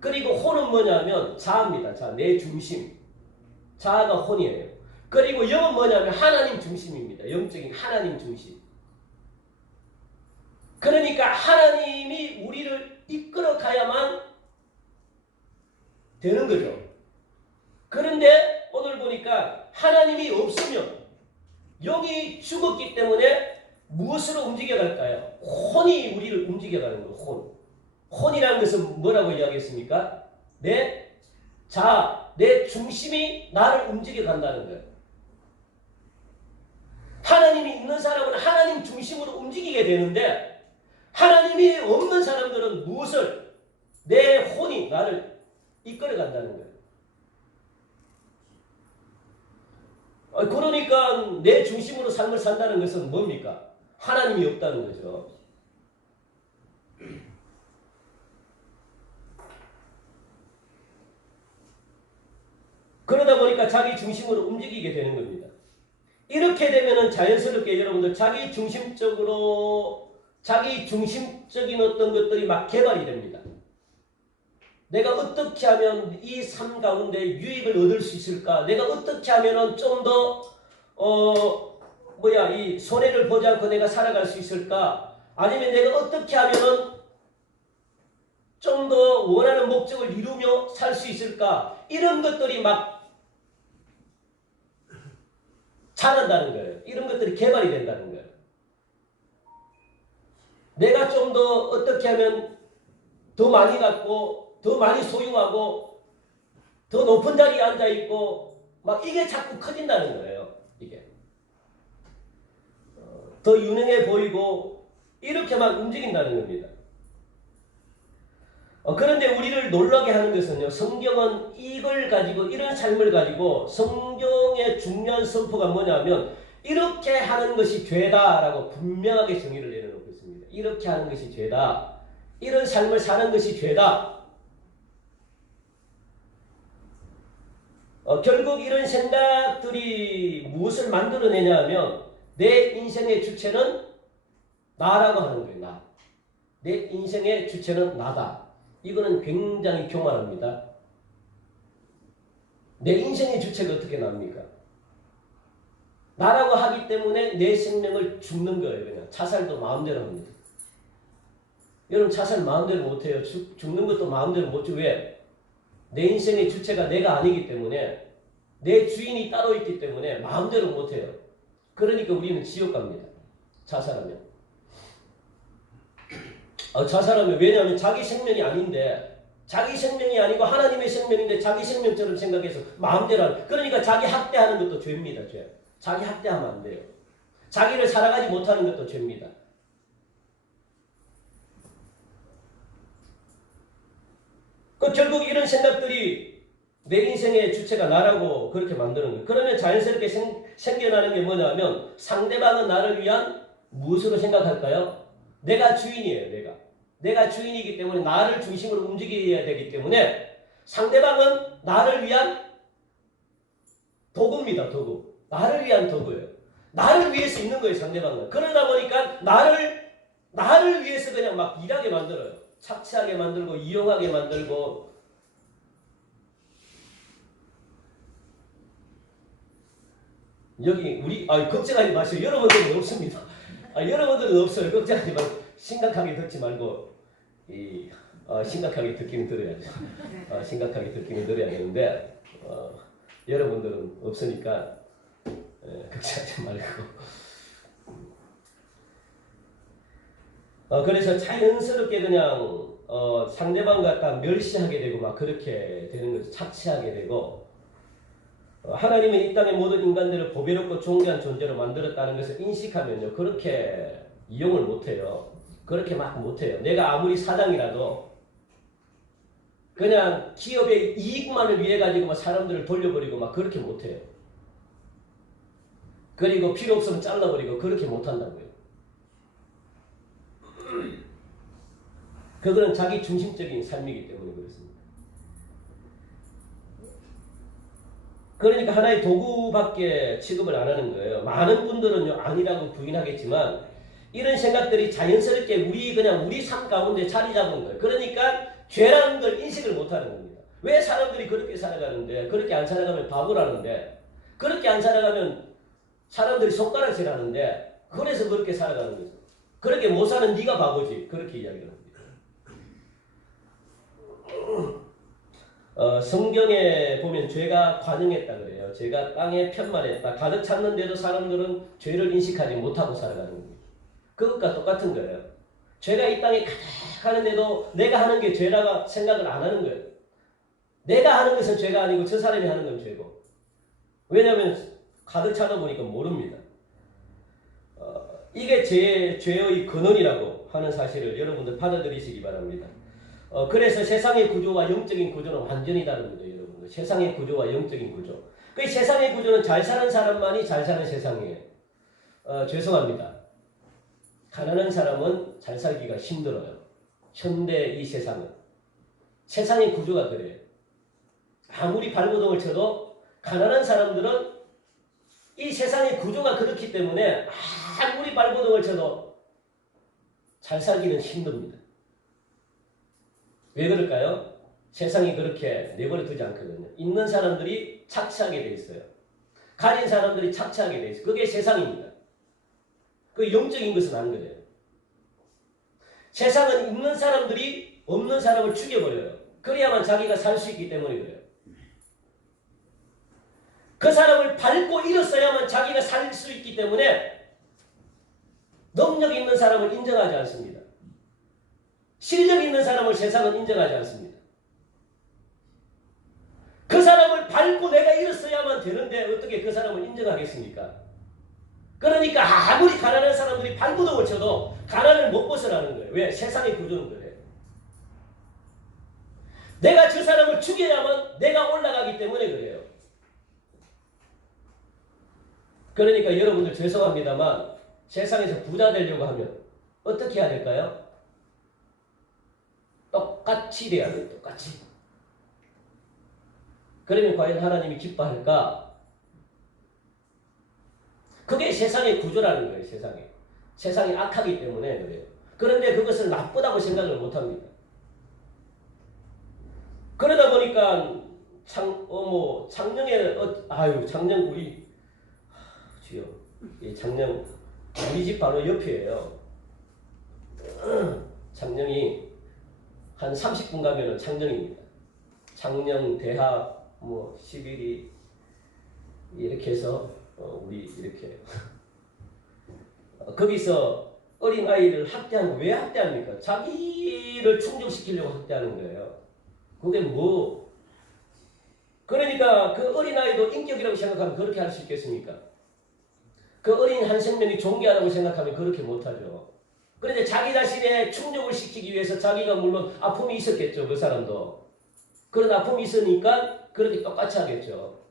그리고 혼은 뭐냐면 자아입니다. 자, 내 중심. 자아가 혼이에요. 그리고 영은 뭐냐면 하나님 중심입니다. 영적인 하나님 중심. 그러니까 하나님이 생각해야만 되는 거죠. 그런데 오늘 보니까 하나님이 없으면 영이 죽었기 때문에 무엇으로 움직여갈까요? 혼이 우리를 움직여가는 거예요. 혼이라는 것은 뭐라고 이야기했습니까? 내 중심이 나를 움직여간다는 거예요. 하나님이 있는 사람은 하나님 중심으로 움직이게 되는데 하나님이 없는 사람들은 무엇을? 내 혼이 나를 이끌어간다는 거예요. 그러니까 내 중심으로 삶을 산다는 것은 뭡니까? 하나님이 없다는 거죠. 그러다 보니까 자기 중심으로 움직이게 되는 겁니다. 이렇게 되면은 자연스럽게 여러분들 자기 중심적인 어떤 것들이 막 개발이 됩니다. 내가 어떻게 하면 이 삶 가운데 유익을 얻을 수 있을까? 내가 어떻게 하면은 좀 더 이 손해를 보지 않고 내가 살아갈 수 있을까? 아니면 내가 어떻게 하면은 좀 더 원하는 목적을 이루며 살 수 있을까? 이런 것들이 막 자란다는 거예요. 이런 것들이 개발이 된다는 거예요. 내가 좀 더 어떻게 하면 더 많이 갖고 더 많이 소유하고 더 높은 자리에 앉아있고 막 이게 자꾸 커진다는 거예요. 이게 더 유능해 보이고 이렇게만 움직인다는 겁니다. 그런데 우리를 놀라게 하는 것은요. 성경은 이걸 가지고 이런 삶을 가지고 성경의 중요한 선포가 뭐냐면 이렇게 하는 것이 죄다라고 분명하게 정의를 내려놓고 있습니다. 이렇게 하는 것이 죄다. 이런 삶을 사는 것이 죄다. 결국 이런 생각들이 무엇을 만들어내냐 하면 내 인생의 주체는 나라고 하는 거예요. 나. 내 인생의 주체는 나다. 이거는 굉장히 교만합니다. 내 인생의 주체가 어떻게 납니까? 나라고 하기 때문에 내 생명을 죽는 거예요. 그냥 자살도 마음대로 합니다. 여러분 자살 마음대로 못해요. 죽는 것도 마음대로 못해요. 왜? 내 인생의 주체가 내가 아니기 때문에 내 주인이 따로 있기 때문에 마음대로 못해요. 그러니까 우리는 지옥 갑니다. 자살하면. 자살하면 왜냐하면 자기 생명이 아닌데 자기 생명이 아니고 하나님의 생명인데 자기 생명처럼 생각해서 마음대로 하는 그러니까 자기 학대하는 것도 죄입니다. 죄. 자기 학대하면 안 돼요. 자기를 살아가지 못하는 것도 죄입니다. 결국 이런 생각들이 내 인생의 주체가 나라고 그렇게 만드는 거예요. 그러면 자연스럽게 생겨나는 게 뭐냐면 상대방은 나를 위한 무엇으로 생각할까요? 내가 주인이에요. 내가 주인이기 때문에 나를 중심으로 움직여야 되기 때문에 상대방은 나를 위한 도구입니다. 도구. 나를 위한 도구예요. 나를 위해서 있는 거예요. 상대방은. 그러다 보니까 나를 위해서 그냥 막 일하게 만들어요. 착취하게 만들고 이용하게 만들고 여기 우리 걱정하지 마세요. 여러분들은 없습니다. 여러분들은 없어요. 걱정하지 말고 심각하게 듣지 말고 심각하게 듣기는 들어야죠. 심각하게 듣기는 들어야 되는데 여러분들은 없으니까 걱정하지 말고 그래서 자연스럽게 그냥 상대방 갖다 멸시하게 되고 막 그렇게 되는 거죠. 착취하게 되고 하나님은 이 땅의 모든 인간들을 보배롭고 존귀한 존재로 만들었다는 것을 인식하면요. 그렇게 이용을 못해요. 그렇게 막 못해요. 내가 아무리 사장이라도 그냥 기업의 이익만을 위해 가지고 막 사람들을 돌려버리고 막 그렇게 못해요. 그리고 필요 없으면 잘라버리고 그렇게 못한다고요. 그거는 자기 중심적인 삶이기 때문에 그렇습니다. 그러니까 하나의 도구밖에 취급을 안 하는 거예요. 많은 분들은 아니라고 부인하겠지만 이런 생각들이 자연스럽게 우리 삶 가운데 자리 잡은 거예요. 그러니까 죄라는 걸 인식을 못하는 겁니다. 왜 사람들이 그렇게 살아가는데 그렇게 안 살아가면 바보라는데 그렇게 안 살아가면 사람들이 손가락질하는데 그래서 그렇게 살아가는 거죠. 그렇게 못 사는 네가 바보지. 그렇게 이야기를 합니다. 성경에 보면 죄가 관영했다 그래요. 죄가 땅에 편만했다. 가득 찼는데도 사람들은 죄를 인식하지 못하고 살아가는 거예요. 그것과 똑같은 거예요. 죄가 이 땅에 가득하는데도 내가 하는 게 죄라고 생각을 안 하는 거예요. 내가 하는 것은 죄가 아니고 저 사람이 하는 건 죄고. 왜냐하면 가득 차다 보니까 모릅니다. 이게 죄의 근원이라고 하는 사실을 여러분들 받아들이시기 바랍니다. 그래서 세상의 구조와 영적인 구조는 완전히 다릅니다, 여러분들. 세상의 구조와 영적인 구조. 그 세상의 구조는 잘 사는 사람만이 잘 사는 세상이에요. 죄송합니다. 가난한 사람은 잘 살기가 힘들어요. 현대 이 세상은. 세상의 구조가 그래요. 아무리 발버둥을 쳐도 가난한 사람들은 이 세상의 구조가 그렇기 때문에 아무리 발버둥을 쳐도 잘 살기는 힘듭니다. 왜 그럴까요? 세상이 그렇게 내버려 두지 않거든요. 있는 사람들이 착취하게 돼 있어요. 가진 사람들이 착취하게 돼 있어요. 그게 세상입니다. 그 영적인 것은 안 그래요. 세상은 있는 사람들이 없는 사람을 죽여버려요. 그래야만 자기가 살 수 있기 때문에 그래요. 그 사람을 밟고 일었어야만 자기가 살 수 있기 때문에 능력 있는 사람을 인정하지 않습니다. 실력 있는 사람을 세상은 인정하지 않습니다. 그 사람을 밟고 내가 일었어야만 되는데 어떻게 그 사람을 인정하겠습니까? 그러니까 아무리 가난한 사람들이 발버둥을 쳐도 가난을 못 벗어나는 거예요. 왜? 세상의 구조는 그래요. 내가 저 사람을 죽여야만 내가 올라가기 때문에 그래요. 그러니까 여러분들 죄송합니다만 세상에서 부자 되려고 하면 어떻게 해야 될까요? 똑같이 돼야 돼요. 똑같이. 그러면 과연 하나님이 기뻐할까? 그게 세상의 구조라는 거예요. 세상에. 세상이 악하기 때문에 그래요. 그런데 그것을 나쁘다고 생각을 못합니다. 그러다 보니까 작년에 작년 우리 주여 작년 우리 집 바로 옆이에요. 창녕이 한 30분 가면은 창녕입니다. 창녕 대학 11위 이렇게 해서 우리 이렇게 거기서 어린 아이를 학대한 거 왜 학대합니까? 자기를 충족시키려고 학대하는 거예요. 그게 그러니까 그 어린 아이도 인격이라고 생각하면 그렇게 할 수 있겠습니까? 그 어린 한 생명이 존귀하다고 생각하면 그렇게 못하죠. 그런데 자기 자신의 충족을 시키기 위해서 자기가 물론 아픔이 있었겠죠. 그 사람도. 그런 아픔이 있으니까 그렇게 똑같이 하겠죠.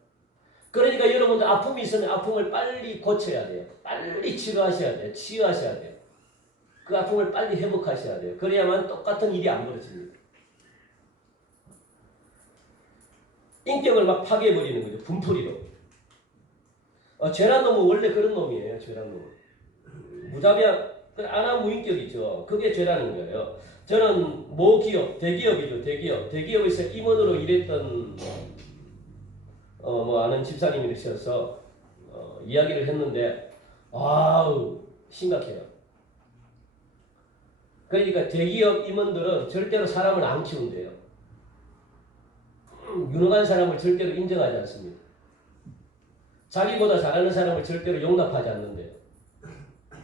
그러니까 여러분들 아픔이 있으면 아픔을 빨리 고쳐야 돼요. 빨리 치료하셔야 돼요. 치유하셔야 돼요. 그 아픔을 빨리 회복하셔야 돼요. 그래야만 똑같은 일이 안 벌어집니다. 인격을 막 파괴해버리는 거죠. 분풀이로. 죄란 놈은 원래 그런 놈이에요. 죄란 놈은. 무자비한 아나무인격이죠. 그게 죄라는 거예요. 저는 모기업, 대기업이죠. 대기업에서 임원으로 일했던 아는 집사님이셔서 이야기를 했는데 심각해요. 그러니까 대기업 임원들은 절대로 사람을 안 키운대요. 유능한 사람을 절대로 인정하지 않습니다. 자기보다 잘하는 사람을 절대로 용납하지 않는데요.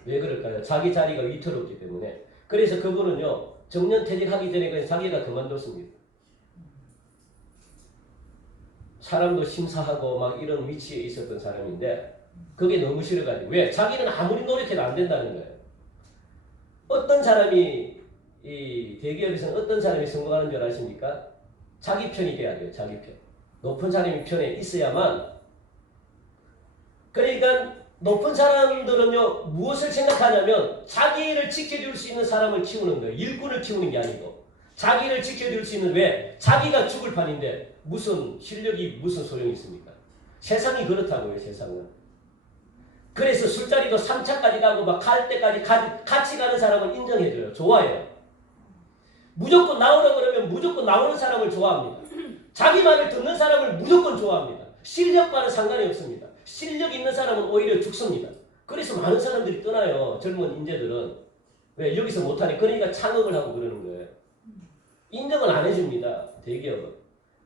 왜 그럴까요? 자기 자리가 위태롭기 때문에. 그래서 그분은요, 정년퇴직하기 전에 그냥 자기가 그만뒀습니다. 사람도 심사하고 막 이런 위치에 있었던 사람인데 그게 너무 싫어가지고. 왜? 자기는 아무리 노력해도 안 된다는 거예요. 어떤 사람이 이 대기업에서는 어떤 사람이 성공하는 줄 아십니까? 자기 편이 돼야 돼요. 자기 편. 높은 사람이 편에 있어야만. 그러니까 높은 사람들은요 무엇을 생각하냐면 자기를 지켜줄 수 있는 사람을 키우는 거예요. 일꾼을 키우는 게 아니고 자기를 지켜줄 수 있는. 왜? 자기가 죽을 판인데 무슨 실력이 무슨 소용이 있습니까? 세상이 그렇다고요. 세상은. 그래서 술자리도 3차까지 가고 막 갈 때까지 같이 가는 사람을 인정해줘요. 좋아해요. 무조건 나오라 그러면 무조건 나오는 사람을 좋아합니다. 자기 말을 듣는 사람을 무조건 좋아합니다. 실력과는 상관이 없습니다. 실력 있는 사람은 오히려 죽습니다. 그래서 많은 사람들이 떠나요. 젊은 인재들은. 왜? 여기서 못하니. 그러니까 창업을 하고 그러는 거예요. 인정을 안 해줍니다. 대기업은.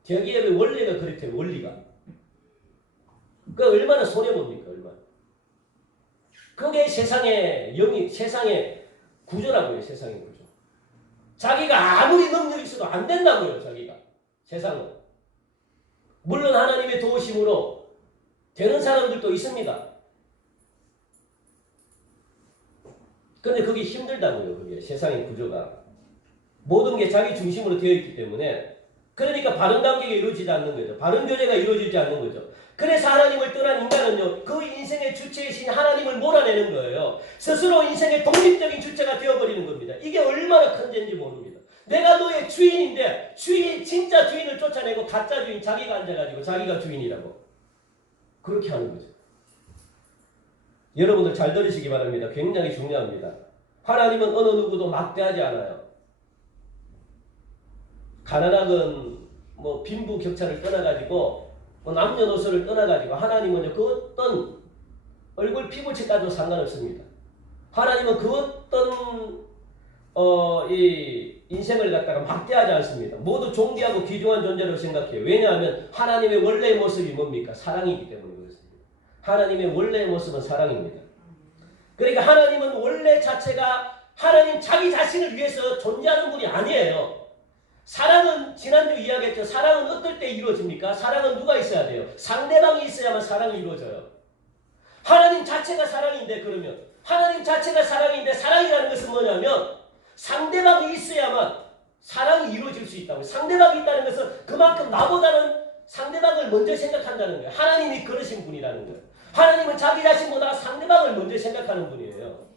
대기업의 원리가 그렇대요. 원리가. 그 얼마나 손해봅니까? 얼마나. 그게 세상의 세상의 구조라고요. 세상의 구조. 자기가 아무리 능력이 있어도 안 된다고요. 자기가. 세상은. 물론 하나님의 도우심으로 되는 사람들도 있습니다. 근데 그게 힘들다고요. 그게 세상의 구조가. 모든 게 자기 중심으로 되어 있기 때문에 그러니까 바른 관계가 이루어지지 않는 거죠. 바른 교제가 이루어지지 않는 거죠. 그래서 하나님을 떠난 인간은요. 그 인생의 주체이신 하나님을 몰아내는 거예요. 스스로 인생의 독립적인 주체가 되어버리는 겁니다. 이게 얼마나 큰 죄인지 모릅니다. 내가 너의 주인인데 진짜 주인을 쫓아내고 가짜 주인 자기가 앉아가지고 자기가 주인이라고 그렇게 하는 거죠. 여러분들 잘 들으시기 바랍니다. 굉장히 중요합니다. 하나님은 어느 누구도 막대하지 않아요. 가난하건 뭐 빈부격차를 떠나가지고 뭐 남녀노소를 떠나가지고 하나님은요 그 어떤 얼굴 피부치 따도 상관없습니다. 하나님은 그 어떤 이 인생을 갖다가 막대하지 않습니다. 모두 존귀하고 귀중한 존재로 생각해요. 왜냐하면 하나님의 원래의 모습이 뭡니까? 사랑이기 때문에 그렇습니다. 하나님의 원래의 모습은 사랑입니다. 그러니까 하나님은 원래 자체가 하나님 자기 자신을 위해서 존재하는 분이 아니에요. 사랑은 지난주 이야기했죠. 사랑은 어떨 때 이루어집니까? 사랑은 누가 있어야 돼요? 상대방이 있어야만 사랑이 이루어져요. 하나님 자체가 사랑인데 그러면 하나님 자체가 사랑인데 사랑이라는 것은 뭐냐면 상대방이 있어야만 사랑이 이루어질 수 있다고. 상대방이 있다는 것은 그만큼 나보다는 상대방을 먼저 생각한다는 거예요. 하나님이 그러신 분이라는 거예요. 하나님은 자기 자신보다 상대방을 먼저 생각하는 분이에요.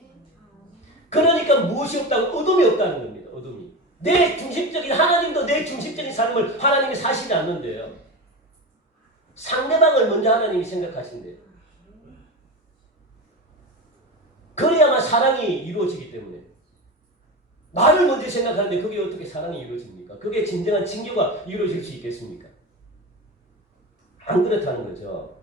그러니까 무엇이 없다고? 어둠이 없다는 겁니다. 어둠이. 내 중심적인 하나님도 내 중심적인 삶을 하나님이 사시지 않는데요. 상대방을 먼저 하나님이 생각하신대요. 그래야만 사랑이 이루어지기 때문에. 나를 먼저 생각하는데 그게 어떻게 사랑이 이루어집니까? 그게 진정한 친교가 이루어질 수 있겠습니까? 안 그렇다는 거죠.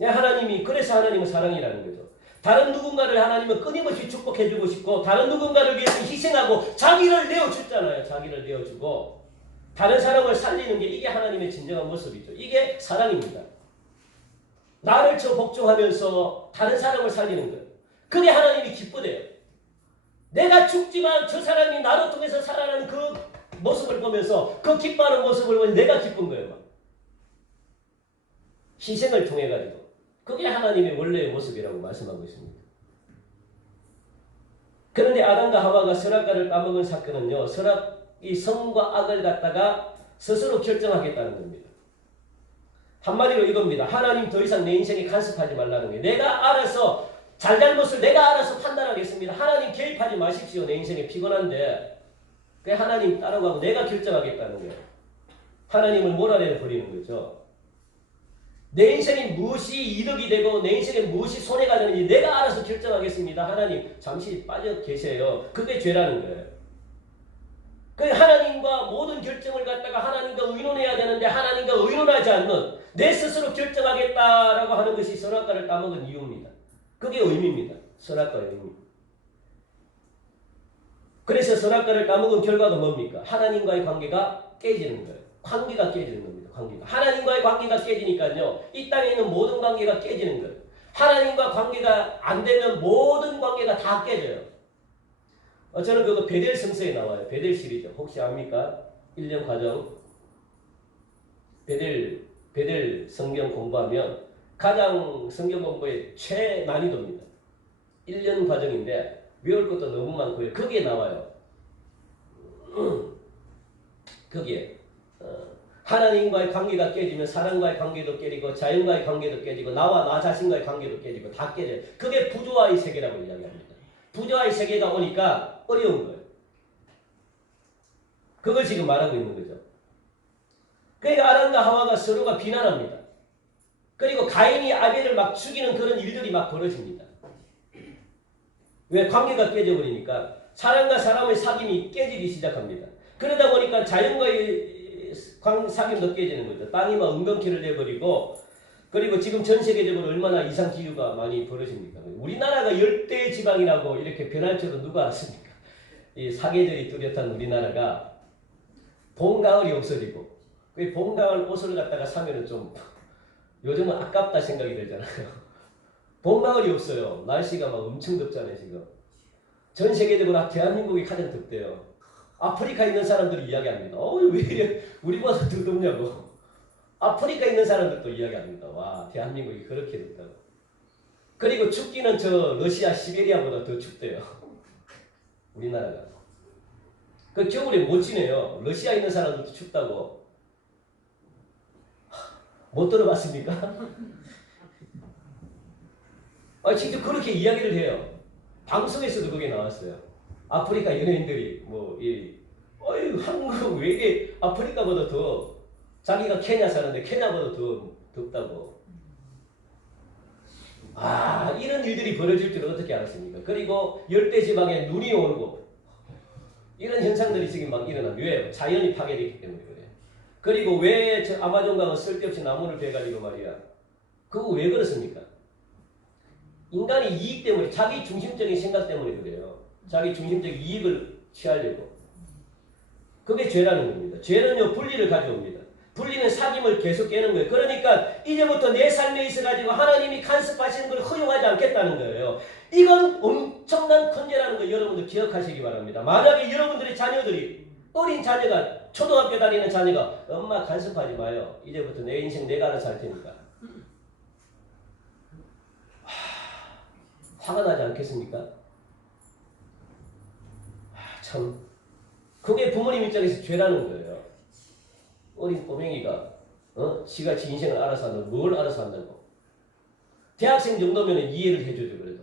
하나님이 그래서 하나님은 사랑이라는 거죠. 다른 누군가를 하나님은 끊임없이 축복해주고 싶고 다른 누군가를 위해서 희생하고 자기를 내어주잖아요. 자기를 내어주고 다른 사람을 살리는 게 이게 하나님의 진정한 모습이죠. 이게 사랑입니다. 나를 복종하면서 다른 사람을 살리는 거예요. 그게 하나님이 기쁘대요. 내가 죽지만 저 사람이 나로 통해서 살아나는 그 모습을 보면서 그 기뻐하는 모습을 보면 내가 기쁜 거예요. 막. 희생을 통해 가지고. 그게 하나님의 원래의 모습이라고 말씀하고 있습니다. 그런데 아담과 하와가 선악과를 따먹은 사건은요. 이 선과 악을 갖다가 스스로 결정하겠다는 겁니다. 한마디로 이겁니다. 하나님 더 이상 내 인생에 간섭하지 말라는 거예요. 내가 알아서 잘잘못을 내가 알아서 판단하겠습니다. 하나님 개입하지 마십시오. 내 인생에 피곤한데. 그게 하나님 따라가고 내가 결정하겠다는 거예요. 하나님을 몰아내 버리는 거죠. 내 인생에 무엇이 이득이 되고 내 인생에 무엇이 손해가 되는지 내가 알아서 결정하겠습니다. 하나님 잠시 빠져 계세요. 그게 죄라는 거예요. 그 하나님과 모든 결정을 갖다가 하나님과 의논해야 되는데 하나님과 의논하지 않는 내 스스로 결정하겠다라고 하는 것이 선악과를 따먹은 이유입니다. 그게 의미입니다. 선악과의 의미. 그래서 선악과를 따먹은 결과가 뭡니까? 하나님과의 관계가 깨지는 거예요. 관계가 깨지는 겁니다. 관계가. 하나님과의 관계가 깨지니까요. 이 땅에 있는 모든 관계가 깨지는 거예요. 하나님과 관계가 안 되면 모든 관계가 다 깨져요. 저는 그거 베델 성서에 나와요. 베델 시리즈. 혹시 압니까? 1년 과정. 베델 성경 공부하면 가장 성경 공부의 최난이도입니다. 1년 과정인데 외울 것도 너무 많고요. 거기에 나와요. 거기에 하나님과의 관계가 깨지면 사람과의 관계도 깨지고 자연과의 관계도 깨지고 나와 나 자신과의 관계도 깨지고 다 깨져요. 그게 부조화의 세계라고 이야기합니다. 부조화의 세계가 오니까 어려운 거예요. 그걸 지금 말하고 있는 거죠. 그러니까 아담과 하와가 서로가 비난합니다. 그리고 가인이 아벨을 막 죽이는 그런 일들이 막 벌어집니다. 왜? 관계가 깨져버리니까 사람과 사람의 사귐이 깨지기 시작합니다. 그러다 보니까 자연과의 사귐도 깨지는 거죠. 땅이 막 웅변키를 내버리고 그리고 지금 전 세계적으로 얼마나 이상기후가 많이 벌어집니까? 우리나라가 열대 지방이라고 이렇게 변할 줄은 누가 알았습니까? 이 사계절이 뚜렷한 우리나라가 봄, 가을이 없어지고 그 봄, 가을 옷을 갖다가 사면은 좀 요즘은 아깝다 생각이 들잖아요. 봄, 가을이 없어요. 날씨가 막 엄청 덥잖아요 지금. 전 세계적으로 대한민국이 가장 덥대요. 아프리카에 있는 사람들이 이야기합니다. 왜 이래 우리보다 더 덥냐고. 아프리카에 있는 사람들도 이야기합니다. 와 대한민국이 그렇게 덥다고. 그리고 춥기는 저 러시아 시베리아보다 더 춥대요. 우리나라가. 그 겨울에 못 지내요. 러시아에 있는 사람들도 춥다고. 못 들어봤습니까? 진짜 그렇게 이야기를 해요. 방송에서도 그게 나왔어요. 아프리카 연예인들이 한국 왜 이래 아프리카보다 더 자기가 케냐 사는데 케냐보다 더 덥다고. 이런 일들이 벌어질 줄 어떻게 알았습니까? 그리고 열대지방에 눈이 오르고 이런 현상들이 지금 막 일어나요. 왜? 자연이 파괴됐기 때문에 그래요. 그리고 왜 저 아마존강은 쓸데없이 나무를 베가지고 말이야. 그거 왜 그렇습니까? 인간이 이익 때문에 자기 중심적인 생각 때문에 그래요. 자기 중심적인 이익을 취하려고. 그게 죄라는 겁니다. 죄는요 분리를 가져옵니다. 분리는 사귐을 계속 깨는 거예요. 그러니까 이제부터 내 삶에 있어가지고 하나님이 간섭하시는 걸 허용하지 않겠다는 거예요. 이건 엄청난 큰죄라는 거 여러분들 기억하시기 바랍니다. 만약에 여러분들의 자녀들이 어린 자녀가 초등학교 다니는 자녀가 엄마 간섭하지 마요. 이제부터 내 인생 내가 알아서 할 테니까. 화가 나지 않겠습니까? 참 그게 부모님 입장에서 죄라는 거예요. 어린 꼬맹이가 지가 지 인생을 알아서 한다고. 뭘 알아서 한다고. 대학생 정도면 이해를 해줘죠. 그래도.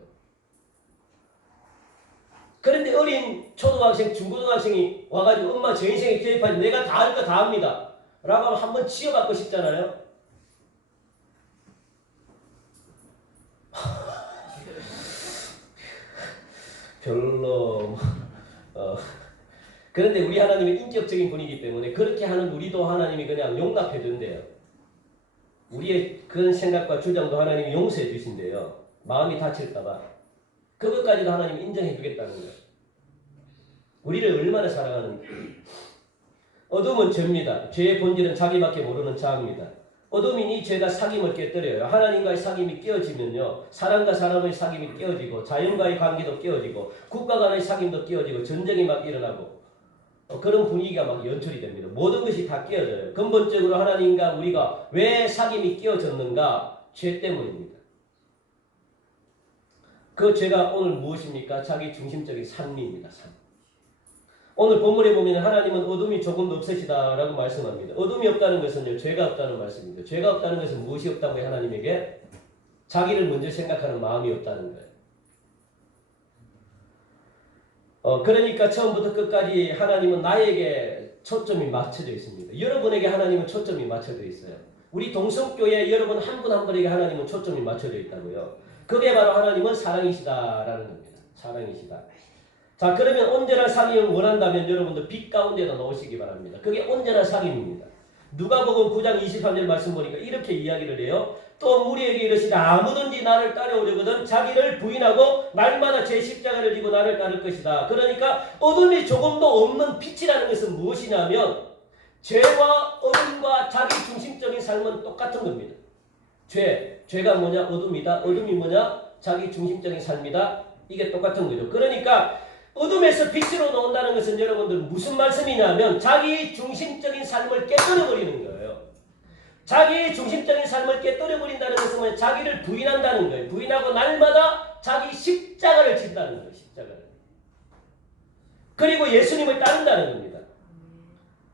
그런데 어린 초등학생 중고등학생이 와가지고 엄마 제 인생에 개입하지 내가 다 할 거 다 합니다 라고 하면 한번 치여받고 싶잖아요. 별로 그런데 우리 하나님은 인격적인 분이기 때문에 그렇게 하는 우리도 하나님이 그냥 용납해 준대요. 우리의 그런 생각과 주장도 하나님이 용서해 주신대요. 마음이 다칠까봐. 그것까지도 하나님이 인정해 주겠다는 거예요. 우리를 얼마나 사랑하는지. 어둠은 죄입니다. 죄의 본질은 자기밖에 모르는 자입니다. 어둠이니 죄가 사귐을 깨뜨려요. 하나님과의 사귐이 깨어지면요. 사람과 사람의 사귐이 깨어지고 자연과의 관계도 깨어지고 국가 간의 사귐도 깨어지고 전쟁이 막 일어나고 그런 분위기가 막 연출이 됩니다. 모든 것이 다 깨어져요. 근본적으로 하나님과 우리가 왜 사귐이 깨어졌는가? 죄 때문입니다. 그 죄가 오늘 무엇입니까? 자기 중심적인 삶입니다. 삶. 오늘 본문에 보면 하나님은 어둠이 조금도 없으시다라고 말씀합니다. 어둠이 없다는 것은요. 죄가 없다는 말씀입니다. 죄가 없다는 것은 무엇이 없다고요? 하나님에게? 자기를 먼저 생각하는 마음이 없다는 거예요. 그러니까 처음부터 끝까지 하나님은 나에게 초점이 맞춰져 있습니다. 여러분에게 하나님은 초점이 맞춰져 있어요. 우리 동성교회 여러분 한 분 한 분에게 하나님은 초점이 맞춰져 있다고요. 그게 바로 하나님은 사랑이시다라는 겁니다. 사랑이시다. 자, 그러면 온전한 사귐을 원한다면 여러분들 빛 가운데다 넣으시기 바랍니다. 그게 온전한 사귐입니다. 누가복음 9장 23절 말씀 보니까 이렇게 이야기를 해요. 또 무리에게 이르시다. 아무든지 나를 따라오려거든 자기를 부인하고 날마다 제 십자가를 지고 나를 따를 것이다. 그러니까 어둠이 조금도 없는 빛이라는 것은 무엇이냐면 죄와 어둠과 자기 중심적인 삶은 똑같은 겁니다. 죄가 뭐냐? 어둠이다. 어둠이 뭐냐? 자기 중심적인 삶이다. 이게 똑같은 거죠. 그러니까 어둠에서 빛으로 나온다는 것은 여러분들 무슨 말씀이냐면 자기 중심적인 삶을 깨뜨려버리는 거예요. 자기 중심적인 삶을 깨뜨려버린다는 것은 뭐냐? 자기를 부인한다는 거예요. 부인하고 날마다 자기 십자가를 진다는 거예요. 십자가를. 그리고 예수님을 따른다는 겁니다.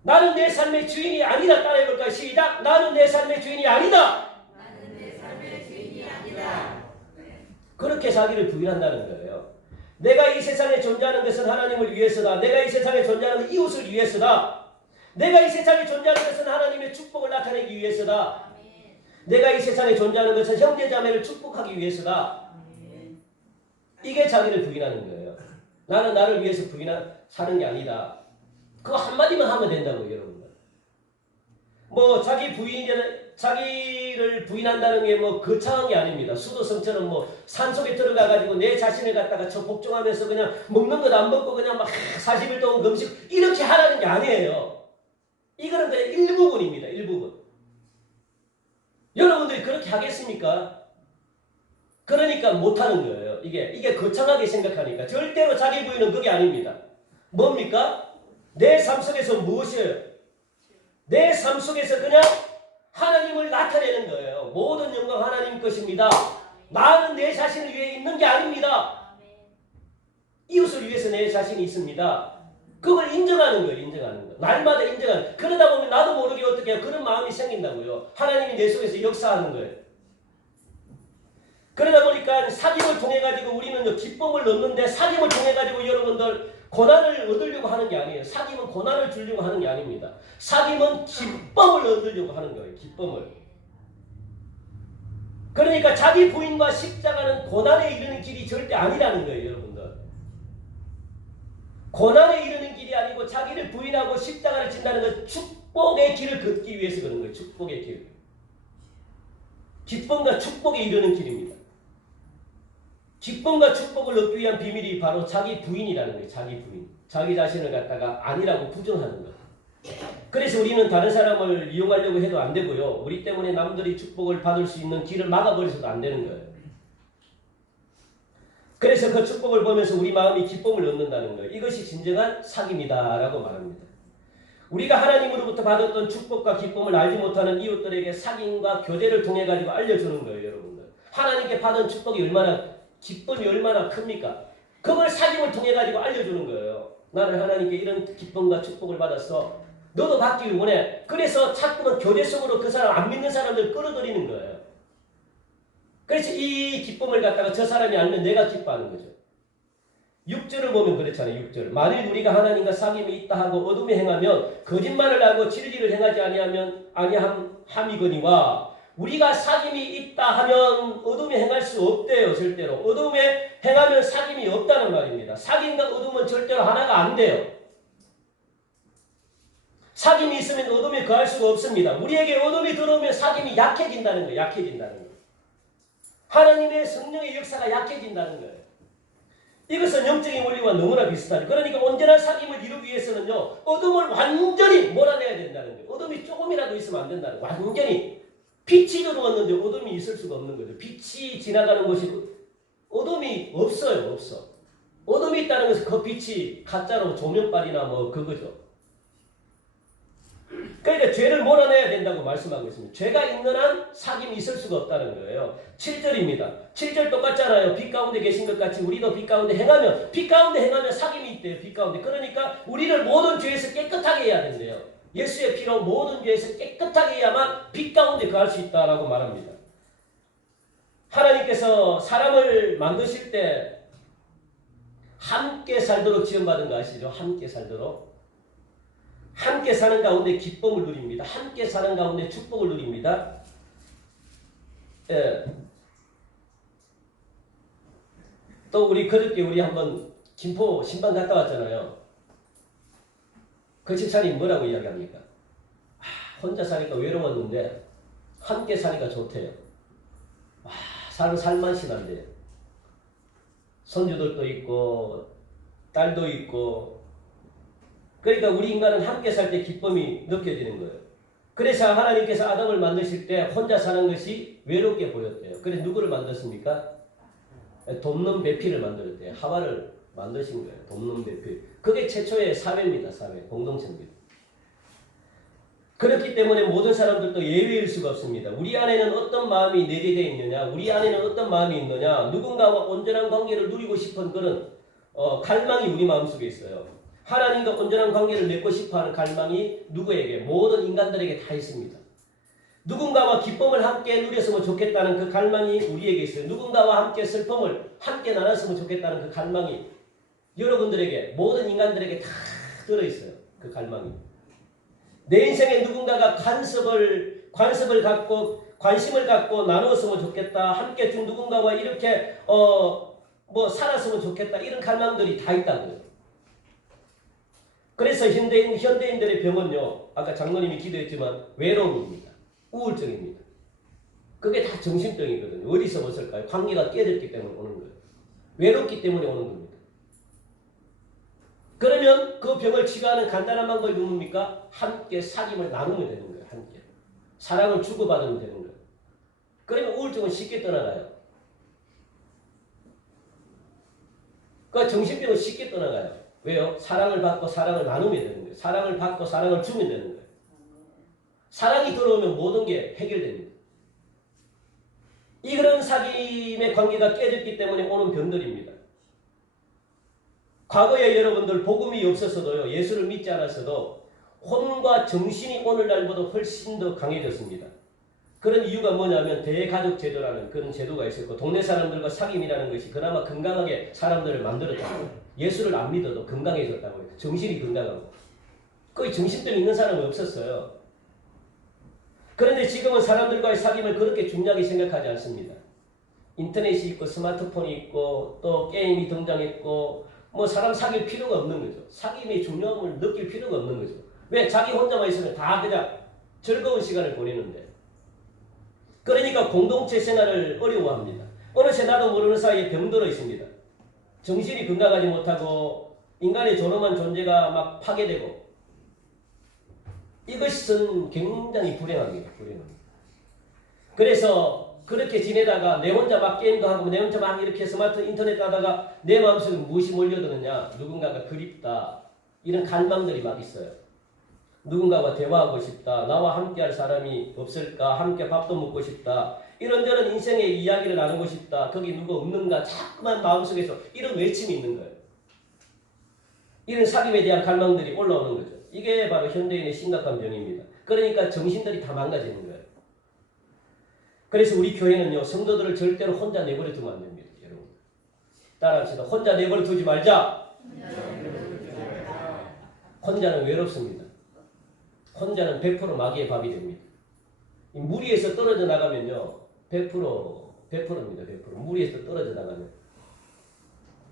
나는 내 삶의 주인이 아니다. 따라해볼까요? 시작. 나는 내 삶의 주인이 아니다. 나는 내 삶의 주인이 아니다. 그렇게 자기를 부인한다는 거예요. 내가 이 세상에 존재하는 것은 하나님을 위해서다. 내가 이 세상에 존재하는 것은 이웃을 위해서다. 내가 이 세상에 존재하는 것은 하나님의 축복을 나타내기 위해서다. 내가 이 세상에 존재하는 것은 형제자매를 축복하기 위해서다. 이게 자기를 부인하는 거예요. 나는 나를 위해서 사는 게 아니다. 그거 한마디만 하면 된다고요, 여러분들. 뭐 자기를 부인한다는 게 뭐 거창한 게 아닙니다. 수도성처럼 뭐 산속에 들어가가지고 내 자신을 갖다가 복종하면서 그냥 먹는 것 안 먹고 그냥 막 40일 동안 금식 이렇게 하라는 게 아니에요. 이거는 그냥 일부분입니다. 일부분. 여러분들이 그렇게 하겠습니까? 그러니까 못하는 거예요. 이게 거창하게 생각하니까. 절대로 자기 부인은 그게 아닙니다. 뭡니까? 내 삶 속에서 무엇이에요? 내 삶 속에서 그냥 하나님을 나타내는 거예요. 모든 영광 하나님 것입니다. 나는 내 자신을 위해 있는 게 아닙니다. 이웃을 위해서 내 자신이 있습니다. 그걸 인정하는 거예요. 인정하는 거. 날마다 인정하는 거예요. 그러다 보면 나도 모르게 어떻게 해요? 그런 마음이 생긴다고요. 하나님이 내 속에서 역사하는 거예요. 그러다 보니까 사귐을 통해 가지고 우리는 기쁨을 얻는데, 사귐을 통해 가지고 여러분들 고난을 얻으려고 하는 게 아니에요. 사귐은 고난을 주려고 하는 게 아닙니다. 사귐은 기쁨을 얻으려고 하는 거예요. 기쁨을. 그러니까 자기 부인과 십자가는 고난에 이르는 길이 절대 아니라는 거예요. 여러분들. 고난에 이르는 길이 아니고 자기를 부인하고 십자가를 진다는 건 축복의 길을 걷기 위해서 그런 거예요. 축복의 길. 기쁨과 축복에 이르는 길입니다. 기쁨과 축복을 얻기 위한 비밀이 바로 자기 부인이라는 거예요. 자기 부인. 자기 자신을 갖다가 아니라고 부정하는 거예요. 그래서 우리는 다른 사람을 이용하려고 해도 안 되고요. 우리 때문에 남들이 축복을 받을 수 있는 길을 막아버려서도 안 되는 거예요. 그래서 그 축복을 보면서 우리 마음이 기쁨을 얻는다는 거예요. 이것이 진정한 사귐이다라고 말합니다. 우리가 하나님으로부터 받았던 축복과 기쁨을 알지 못하는 이웃들에게 사귐과 교제를 통해 가지고 알려주는 거예요. 여러분들. 하나님께 받은 축복이 얼마나, 기쁨이 얼마나 큽니까? 그걸 사귐을 통해 가지고 알려주는 거예요. 나는 하나님께 이런 기쁨과 축복을 받았어. 너도 받기를 원해. 그래서 자꾸는 교제 속으로 그 사람, 안 믿는 사람들 끌어들이는 거예요. 그래서 이 기쁨을 갖다가 저 사람이 알면 내가 기뻐하는 거죠. 6절을 보면 그렇잖아요. 6절. 만일 우리가 하나님과 사귐이 있다 하고 어둠에 행하면 거짓말을 하고 진리를 행하지 아니함이거니와, 우리가 사귐이 있다 하면 어둠에 행할 수 없대요. 절대로. 어둠에 행하면 사귐이 없다는 말입니다. 사귐과 어둠은 절대로 하나가 안 돼요. 사귐이 있으면 어둠에 거할 수가 없습니다. 우리에게 어둠이 들어오면 사귐이 약해진다는 거예요. 약해진다는 거예요. 하나님의 성령의 역사가 약해진다는 거예요. 이것은 영적인 원리와 너무나 비슷하죠. 그러니까 온전한 사귐을 이루기 위해서는요, 어둠을 완전히 몰아내야 된다는 거예요. 어둠이 조금이라도 있으면 안 된다는 거예요. 완전히. 빛이 들어왔는데 어둠이 있을 수가 없는 거죠. 빛이 지나가는 곳이 어둠이 없어요. 없어. 어둠이 있다는 것은 그 빛이 가짜로 조명빨이나 뭐 그거죠. 그러니까 죄를 몰아내야 된다고 말씀하고 있습니다. 죄가 있는 한 사귐이 있을 수가 없다는 거예요. 7절입니다. 7절 똑같잖아요. 빛 가운데 계신 것 같이 우리도 빛 가운데 행하면 사귐이 있대요. 빛 가운데. 그러니까 우리를 모든 죄에서 깨끗하게 해야 된대요. 예수의 피로 모든 죄에서 깨끗하게 해야만 빛 가운데 거할 수 있다라고 말합니다. 하나님께서 사람을 만드실 때 함께 살도록 지원받은 거 아시죠? 함께 살도록. 함께 사는 가운데 기쁨을 누립니다. 함께 사는 가운데 축복을 누립니다. 예. 또 그저께 우리 한번 김포 신방 갔다 왔잖아요. 그 집사님 뭐라고 이야기합니까? 혼자 사니까 외로웠는데 함께 사니까 좋대요. 사는 살만시한데 손주들도 있고 딸도 있고. 그러니까 우리 인간은 함께 살 때 기쁨이 느껴지는 거예요. 그래서 하나님께서 아담을 만드실 때 혼자 사는 것이 외롭게 보였대요. 그래서 누구를 만드십니까? 돕는 배필을 만들었대요. 하와를 만드신 거예요. 돕는 배필. 그게 최초의 사회입니다. 사회. 공동체입니다. 그렇기 때문에 모든 사람들도 예외일 수가 없습니다. 우리 안에는 어떤 마음이 내재되어 있느냐, 우리 안에는 어떤 마음이 있느냐, 누군가와 온전한 관계를 누리고 싶은 그런 갈망이 우리 마음속에 있어요. 하나님과 온전한 관계를 맺고 싶어하는 갈망이 누구에게? 모든 인간들에게 다 있습니다. 누군가와 기쁨을 함께 누렸으면 좋겠다는 그 갈망이 우리에게 있어요. 누군가와 함께 슬픔을 함께 나눴으면 좋겠다는 그 갈망이 여러분들에게, 모든 인간들에게 다 들어있어요. 그 갈망이. 내 인생에 누군가가 관심을 갖고 나누었으면 좋겠다. 함께 좀 누군가와 이렇게 살았으면 좋겠다. 이런 갈망들이 다 있다고요. 그래서 현대인들의 병은요, 아까 장로님이 기도했지만 외로움입니다. 우울증입니다. 그게 다 정신병이거든요. 어디서 왔을까요? 관계가 깨졌기 때문에 오는 거예요. 외롭기 때문에 오는 겁니다. 그러면 그 병을 치료하는 간단한 방법이 뭡니까? 함께 사귐을 나누면 되는 거예요. 함께. 사랑을 주고받으면 되는 거예요. 그러면 우울증은 쉽게 떠나가요. 그 정신병은 쉽게 떠나가요. 왜요? 사랑을 받고 사랑을 나누면 되는 거예요. 사랑을 받고 사랑을 주면 되는 거예요. 사랑이 들어오면 모든 게 해결됩니다. 이런 사귐의 관계가 깨졌기 때문에 오는 병들입니다. 과거에 여러분들 복음이 없었어도요, 예수를 믿지 않았어도 혼과 정신이 오늘날보다 훨씬 더 강해졌습니다. 그런 이유가 뭐냐면 대가족 제도라는 그런 제도가 있었고 동네 사람들과 사귐이라는 것이 그나마 건강하게 사람들을 만들었다는 거예요. 예수를 안 믿어도 건강해졌다고 해요. 정신이 건강하고. 거의 정신병 있는 사람은 없었어요. 그런데 지금은 사람들과의 사귐을 그렇게 중요하게 생각하지 않습니다. 인터넷이 있고 스마트폰이 있고 또 게임이 등장했고 뭐 사람 사귈 필요가 없는 거죠. 사귐의 중요함을 느낄 필요가 없는 거죠. 왜? 자기 혼자만 있으면 다 그냥 즐거운 시간을 보내는데. 그러니까 공동체 생활을 어려워합니다. 어느새 나도 모르는 사이에 병들어 있습니다. 정신이 건강하지 못하고 인간의 존엄한 존재가 막 파괴되고 이것은 굉장히 불행합니다. 불행합니다. 그래서 그렇게 지내다가 내 혼자 막 게임도 하고 내 혼자 막 이렇게 스마트 인터넷 하다가 내 마음속에 무엇이 몰려드느냐, 누군가가 그립다, 이런 갈망들이 막 있어요. 누군가와 대화하고 싶다, 나와 함께할 사람이 없을까, 함께 밥도 먹고 싶다, 이런저런 인생의 이야기를 나누고 싶다, 거기 누구 없는가, 자꾸만 마음속에서 이런 외침이 있는 거예요. 이런 사귐에 대한 갈망들이 올라오는 거죠. 이게 바로 현대인의 심각한 병입니다. 그러니까 정신들이 다 망가지는 거예요. 그래서 우리 교회는요, 성도들을 절대로 혼자 내버려 두면 안 됩니다. 여러분, 따라합시다. 혼자 내버려 두지 말자. 혼자는 외롭습니다. 혼자는 100% 마귀의 밥이 됩니다. 이 무리에서 떨어져 나가면요, 100%입니다. 100%. 무리에서 떨어져 나가면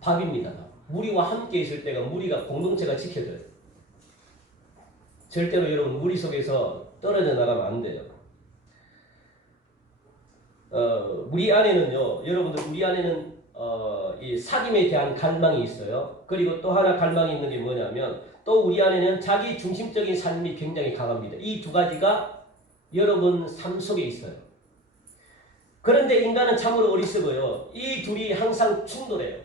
밥입니다. 무리와 함께 있을 때가 무리가 공동체가 지켜져요. 절대로 여러분 무리 속에서 떨어져 나가면 안 돼요. 우리 안에는요, 여러분들 우리 안에는 이 사귐에 대한 갈망이 있어요. 그리고 또 하나 갈망이 있는 게 뭐냐면 또 우리 안에는 자기 중심적인 삶이 굉장히 강합니다. 이 두 가지가 여러분 삶 속에 있어요. 그런데 인간은 참으로 어리석어요. 이 둘이 항상 충돌해요.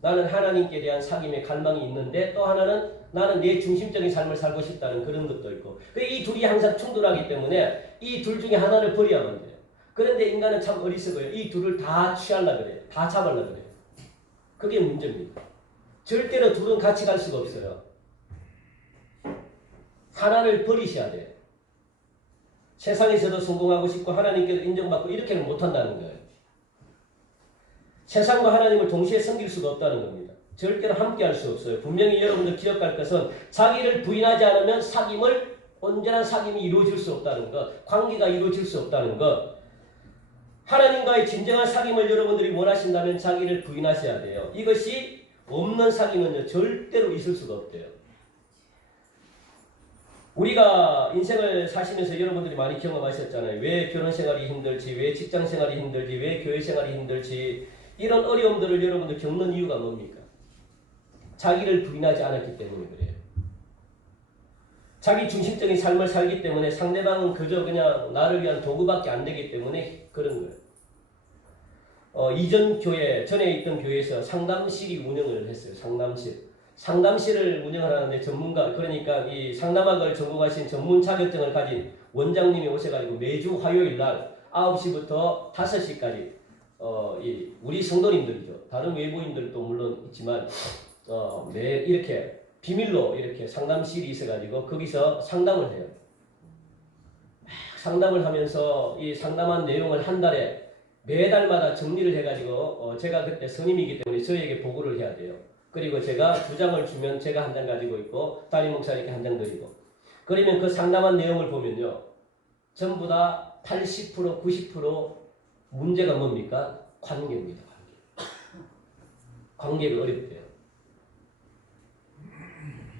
나는 하나님께 대한 사귐의 갈망이 있는데 또 하나는 나는 내 중심적인 삶을 살고 싶다는 그런 것도 있고, 이 둘이 항상 충돌하기 때문에 이 둘 중에 하나를 버려야만 돼요. 그런데 인간은 참 어리석어요. 이 둘을 다 취하려고 그래요. 다 잡으려고 그래요. 그게 문제입니다. 절대로 둘은 같이 갈 수가 없어요. 하나를 버리셔야 돼요. 세상에서도 성공하고 싶고 하나님께도 인정받고 이렇게는 못한다는 거예요. 세상과 하나님을 동시에 섬길 수가 없다는 겁니다. 절대로 함께 할 수 없어요. 분명히 여러분들 기억할 것은 자기를 부인하지 않으면 사귐을, 온전한 사귐이 이루어질 수 없다는 것, 관계가 이루어질 수 없다는 것. 하나님과의 진정한 사귐을 여러분들이 원하신다면 자기를 부인하셔야 돼요. 이것이 없는 사귐은요, 절대로 있을 수가 없대요. 우리가 인생을 사시면서 여러분들이 많이 경험하셨잖아요. 왜 결혼 생활이 힘들지, 왜 직장 생활이 힘들지, 왜 교회 생활이 힘들지, 이런 어려움들을 여러분들 겪는 이유가 뭡니까? 자기를 부인하지 않았기 때문에 그래요. 자기 중심적인 삶을 살기 때문에 상대방은 그저 그냥 나를 위한 도구밖에 안 되기 때문에 그런 거예요. 이전 교회, 전에 있던 교회에서 상담실이 운영을 했어요. 상담실을 운영하는데 전문가, 그러니까 이 상담학을 전공하신 전문 자격증을 가진 원장님이 오셔가지고 매주 화요일 날 9시부터 5시까지 우리 성도님들이죠. 다른 외부인들도 물론 있지만 매일 이렇게 비밀로 이렇게 상담실이 있어가지고 거기서 상담을 해요. 상담을 하면서 이 상담한 내용을 한 달에 매달마다 정리를 해가지고 제가 그때 선임이기 때문에 저에게 보고를 해야 돼요. 그리고 제가 2장을 주면 제가 1장 가지고 있고 담임 목사님께 1장 드리고, 그러면 그 상담한 내용을 보면요, 전부 다 80% 90% 문제가 뭡니까? 관계입니다. 관계가 어렵대요.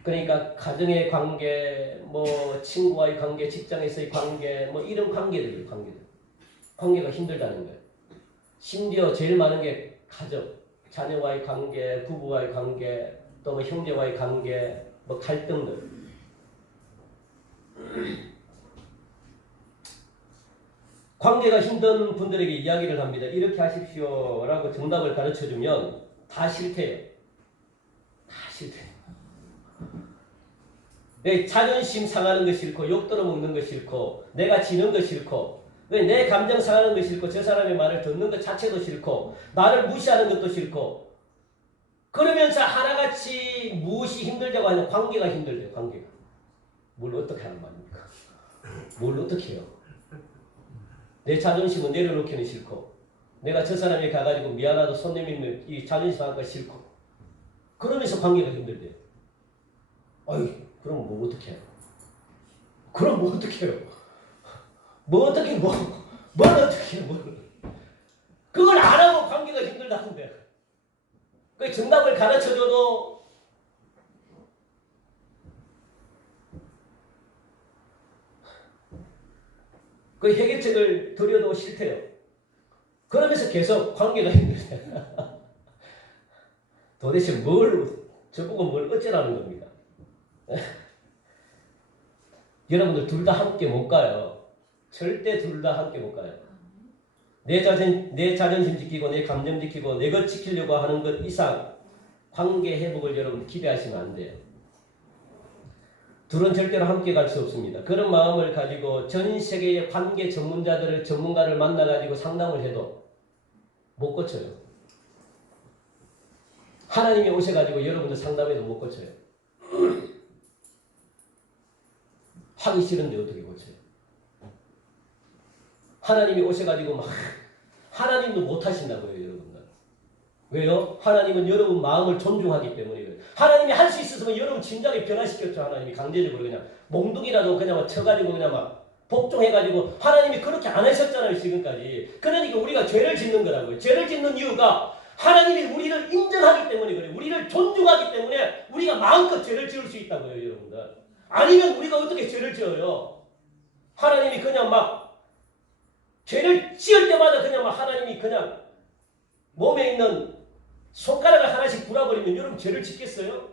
그러니까 가정의 관계, 뭐 친구와의 관계, 직장에서의 관계, 뭐 이런 관계들이에요. 관계가 힘들다는 거예요. 심지어 제일 많은 게 가족, 자녀와의 관계, 부부와의 관계, 또 뭐 형제와의 관계, 뭐 갈등들. 관계가 힘든 분들에게 이야기를 합니다. 이렇게 하십시오라고 정답을 가르쳐주면 다 싫대요. 다 싫대요. 내 자존심 상하는 거 싫고 욕 들어먹는 거 싫고 내가 지는 거 싫고 내 감정 상하는 거 싫고 저 사람의 말을 듣는 것 자체도 싫고 나를 무시하는 것도 싫고 그러면서 하나같이 무엇이 힘들다고 하냐. 관계가 힘들대요. 관계가. 뭘 어떻게 하는 말입니까? 뭘 어떻게 해요? 내 자존심은 내려놓기는 싫고 내가 저 사람에 가가지고 미안하다 손 내밀면 이 자존심 상할까 싫고 그러면서 관계가 힘들대요. 어이 그럼 뭐 어떻게 해요? 그럼 뭐 어떻게 해요? 뭘 어떻게 해요? 그걸 안 하고 관계가 힘들다는데 그 정답을 가르쳐줘도 그 해결책을 드려도 싫대요. 그러면서 계속 관계가 힘들대요. 도대체 저보고 뭘 어쩌라는 겁니다. 여러분들 둘 다 함께 못 가요. 절대 둘 다 함께 못 가요. 내 자존심 지키고 내 감정 지키고 내 것 지키려고 하는 것 이상 관계 회복을 여러분 기대하시면 안 돼요. 둘은 절대로 함께 갈 수 없습니다. 그런 마음을 가지고 전 세계의 관계 전문가를 만나가지고 상담을 해도 못 고쳐요. 하나님이 오셔가지고 여러분들 상담해도 못 고쳐요. 하기 싫은데 어떻게 고쳐요? 하나님이 오셔가지고 막 하나님도 못 하신다고요, 여러분들. 왜요? 하나님은 여러분 마음을 존중하기 때문이에요. 하나님이 할 수 있었으면 여러분 진작에 변화시켰죠. 하나님이 강제적으로 그냥 몽둥이라도 그냥 막 쳐가지고 그냥 막 복종해가지고 하나님이 그렇게 안 하셨잖아요, 지금까지. 그러니까 우리가 죄를 짓는 거라고요. 죄를 짓는 이유가 하나님이 우리를 인정하기 때문에 그래요. 우리를 존중하기 때문에 우리가 마음껏 죄를 지을 수 있다고요, 여러분들. 아니면 우리가 어떻게 죄를 지어요? 하나님이 그냥 막 죄를 지을 때마다 그냥 막 하나님이 그냥 몸에 있는 손가락을 하나씩 불어버리면 여러분 죄를 짓겠어요?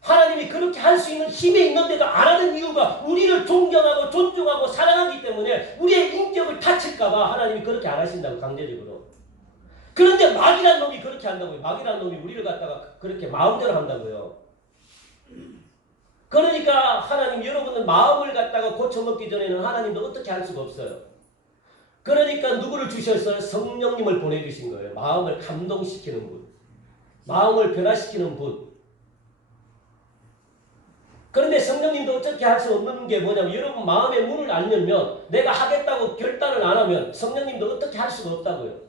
하나님이 그렇게 할 수 있는 힘이 있는데도 안 하는 이유가 우리를 존경하고 존중하고 사랑하기 때문에 우리의 인격을 다칠까봐 하나님이 그렇게 안 하신다고 강제적으로. 그런데 마귀란 놈이 그렇게 한다고요. 마귀란 놈이 우리를 갖다가 그렇게 마음대로 한다고요. 그러니까 하나님 여러분들 마음을 갖다가 고쳐먹기 전에는 하나님도 어떻게 할 수가 없어요. 그러니까 누구를 주셨어요? 성령님을 보내주신 거예요. 마음을 감동시키는 분. 마음을 변화시키는 분. 그런데 성령님도 어떻게 할 수 없는 게 뭐냐면 여러분 마음의 문을 안 열면 내가 하겠다고 결단을 안 하면 성령님도 어떻게 할 수가 없다고요.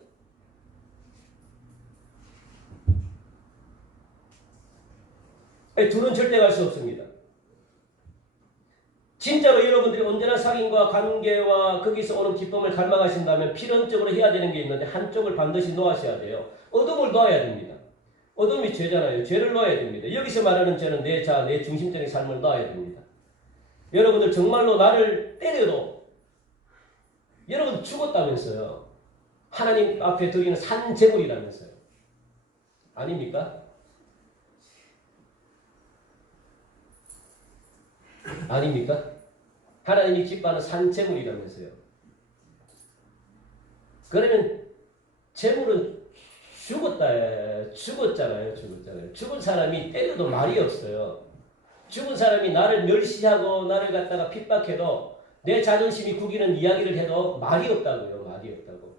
둘은 절대 갈 수 없습니다. 진짜로 여러분들이 언제나 사귐과 관계와 거기서 오는 기쁨을 갈망하신다면 필연적으로 해야 되는 게 있는데 한쪽을 반드시 놓으셔야 돼요. 어둠을 놓아야 됩니다. 어둠이 죄잖아요. 죄를 놓아야 됩니다. 여기서 말하는 죄는 내 중심적인 삶을 놓아야 됩니다. 여러분들 정말로 나를 때려도 여러분 죽었다면서요. 하나님 앞에 드리는 산제물이라면서요. 아닙니까? 아닙니까? 하나님이 기뻐하는 산재물이라면서요. 그러면 재물은 죽었잖아요. 죽은 사람이 때려도 말이 없어요. 죽은 사람이 나를 멸시하고 나를 갖다가 핍박해도 내 자존심이 구기는 이야기를 해도 말이 없다고요. 말이 없다고.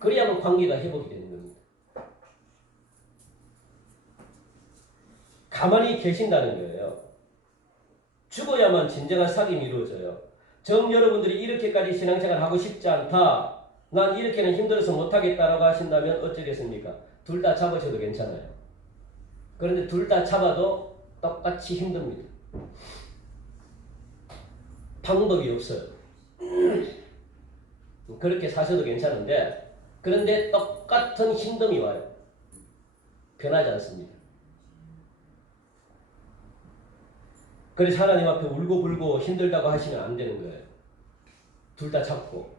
그래야만 관계가 회복이 되는 겁니다. 가만히 계신다는 거예요. 죽어야만 진정한 사귐이 이루어져요. 여러분들이 이렇게까지 신앙생활 하고 싶지 않다. 난 이렇게는 힘들어서 못하겠다라고 하신다면 어쩌겠습니까? 둘 다 잡으셔도 괜찮아요. 그런데 둘 다 잡아도 똑같이 힘듭니다. 방법이 없어요. 그렇게 사셔도 괜찮은데 그런데 똑같은 힘듦이 와요. 변하지 않습니다. 그래서 하나님 앞에 울고불고 힘들다고 하시면 안 되는 거예요. 둘 다 잡고.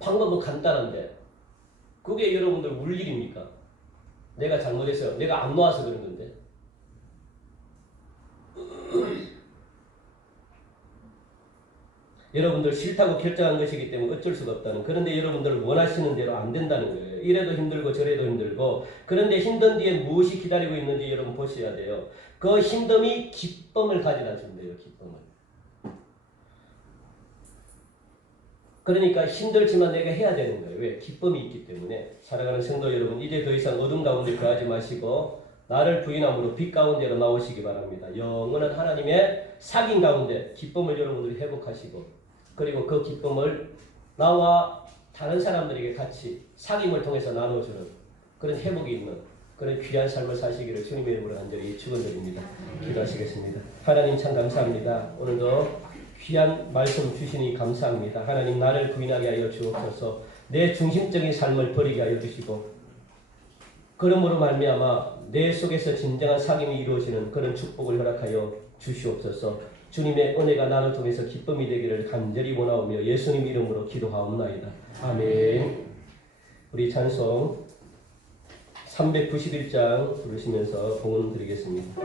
방법은 간단한데 그게 여러분들 울 일입니까? 내가 잘못해서 내가 안 놓아서 그런 건데. 여러분들 싫다고 결정한 것이기 때문에 어쩔 수가 없다는. 그런데 여러분들 원하시는 대로 안 된다는 거예요. 이래도 힘들고 저래도 힘들고. 그런데 힘든 뒤에 무엇이 기다리고 있는지 여러분 보셔야 돼요. 그 힘듦이 기쁨을 가져다 준대요. 기쁨을. 그러니까 힘들지만 내가 해야 되는 거예요. 왜? 기쁨이 있기 때문에. 사랑하는 성도 여러분, 이제 더 이상 어둠 가운데 거하지 마시고 나를 부인함으로 빛 가운데로 나오시기 바랍니다. 영원한 하나님의 사귐 가운데 기쁨을 여러분들이 회복하시고, 그리고 그 기쁨을 나와 다른 사람들에게 같이 사귐을 통해서 나눠주는 그런 회복이 있는 그런 귀한 삶을 사시기를 주님의 이름으로 간절히 축원드립니다. 기도하시겠습니다. 하나님 참 감사합니다. 오늘도 귀한 말씀 주시니 감사합니다. 하나님, 나를 부인하게 하여 주옵소서. 내 중심적인 삶을 버리게 하여 주시고, 그러므로 말미암아 내 속에서 진정한 사귐이 이루어지는 그런 축복을 허락하여 주시옵소서. 주님의 은혜가 나를 통해서 기쁨이 되기를 간절히 원하오며 예수님 이름으로 기도하옵나이다. 아멘. 우리 찬송 391장 부르시면서 봉헌 드리겠습니다.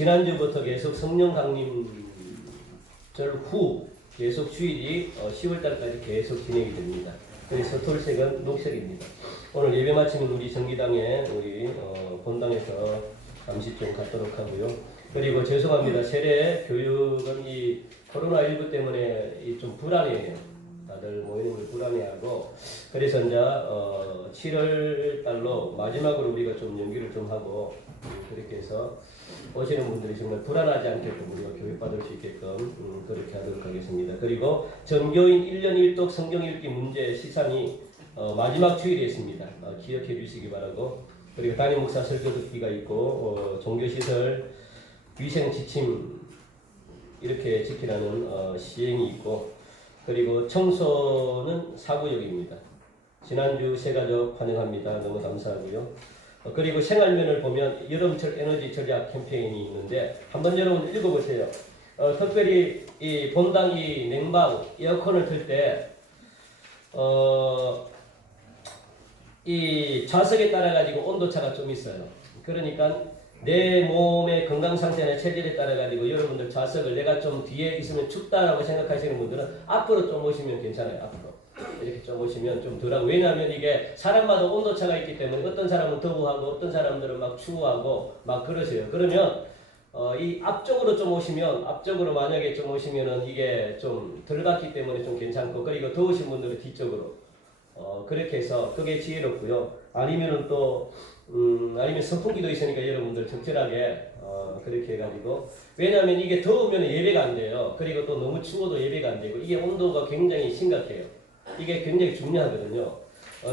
지난주부터 계속 성령 강림절 후 계속 주일이 10월달까지 계속 진행이 됩니다. 그래서 서툴색은 녹색입니다. 오늘 예배 마치면 우리 정기당에 우리 본당에서 잠시 좀 갖도록 하고요. 그리고 죄송합니다. 세례 교육은 이 코로나19 때문에 좀 불안해요. 다들 모이는 걸 불안해하고, 그래서 이제 7월 달로 마지막으로 우리가 좀 연기를 좀 하고, 그렇게 해서 오시는 분들이 정말 불안하지 않게끔 우리가 교육받을 수 있게끔 그렇게 하도록 하겠습니다. 그리고 전교인 1년 1독 성경 읽기 문제 시상이 마지막 주일에 있습니다. 기억해 주시기 바라고, 그리고 담임 목사 설교 듣기가 있고, 종교시설 위생 지침 이렇게 지키라는 시행이 있고, 그리고 청소는 사구역입니다. 지난주 새가족 환영합니다. 너무 감사하고요. 그리고 생활면을 보면 여름철 에너지 절약 캠페인이 있는데 한번 여러분 읽어보세요. 특별히 이 본당 이 냉방 에어컨을 틀 때 이 좌석에 따라 가지고 온도차가 좀 있어요. 그러니까 내 몸의 건강 상태나 체질에 따라 가지고 여러분들 좌석을 내가 좀 뒤에 있으면 춥다라고 생각하시는 분들은 앞으로 좀 오시면 괜찮아요. 앞으로 이렇게 좀 오시면 좀 덜하고, 왜냐하면 이게 사람마다 온도차가 있기 때문에 어떤 사람은 더우하고 어떤 사람들은 막 추워하고 막 그러세요. 그러면 이 앞쪽으로 좀 오시면, 앞쪽으로 만약에 좀 오시면은 이게 좀 덜 같기 때문에 좀 괜찮고, 그리고 더우신 분들은 뒤쪽으로 그렇게 해서 그게 지혜롭고요. 아니면은 또 아니면 선풍기도 있으니까 여러분들 적절하게 그렇게 해가지고, 왜냐하면 이게 더우면 예배가 안 돼요. 그리고 또 너무 추워도 예배가 안 되고, 이게 온도가 굉장히 심각해요. 이게 굉장히 중요하거든요.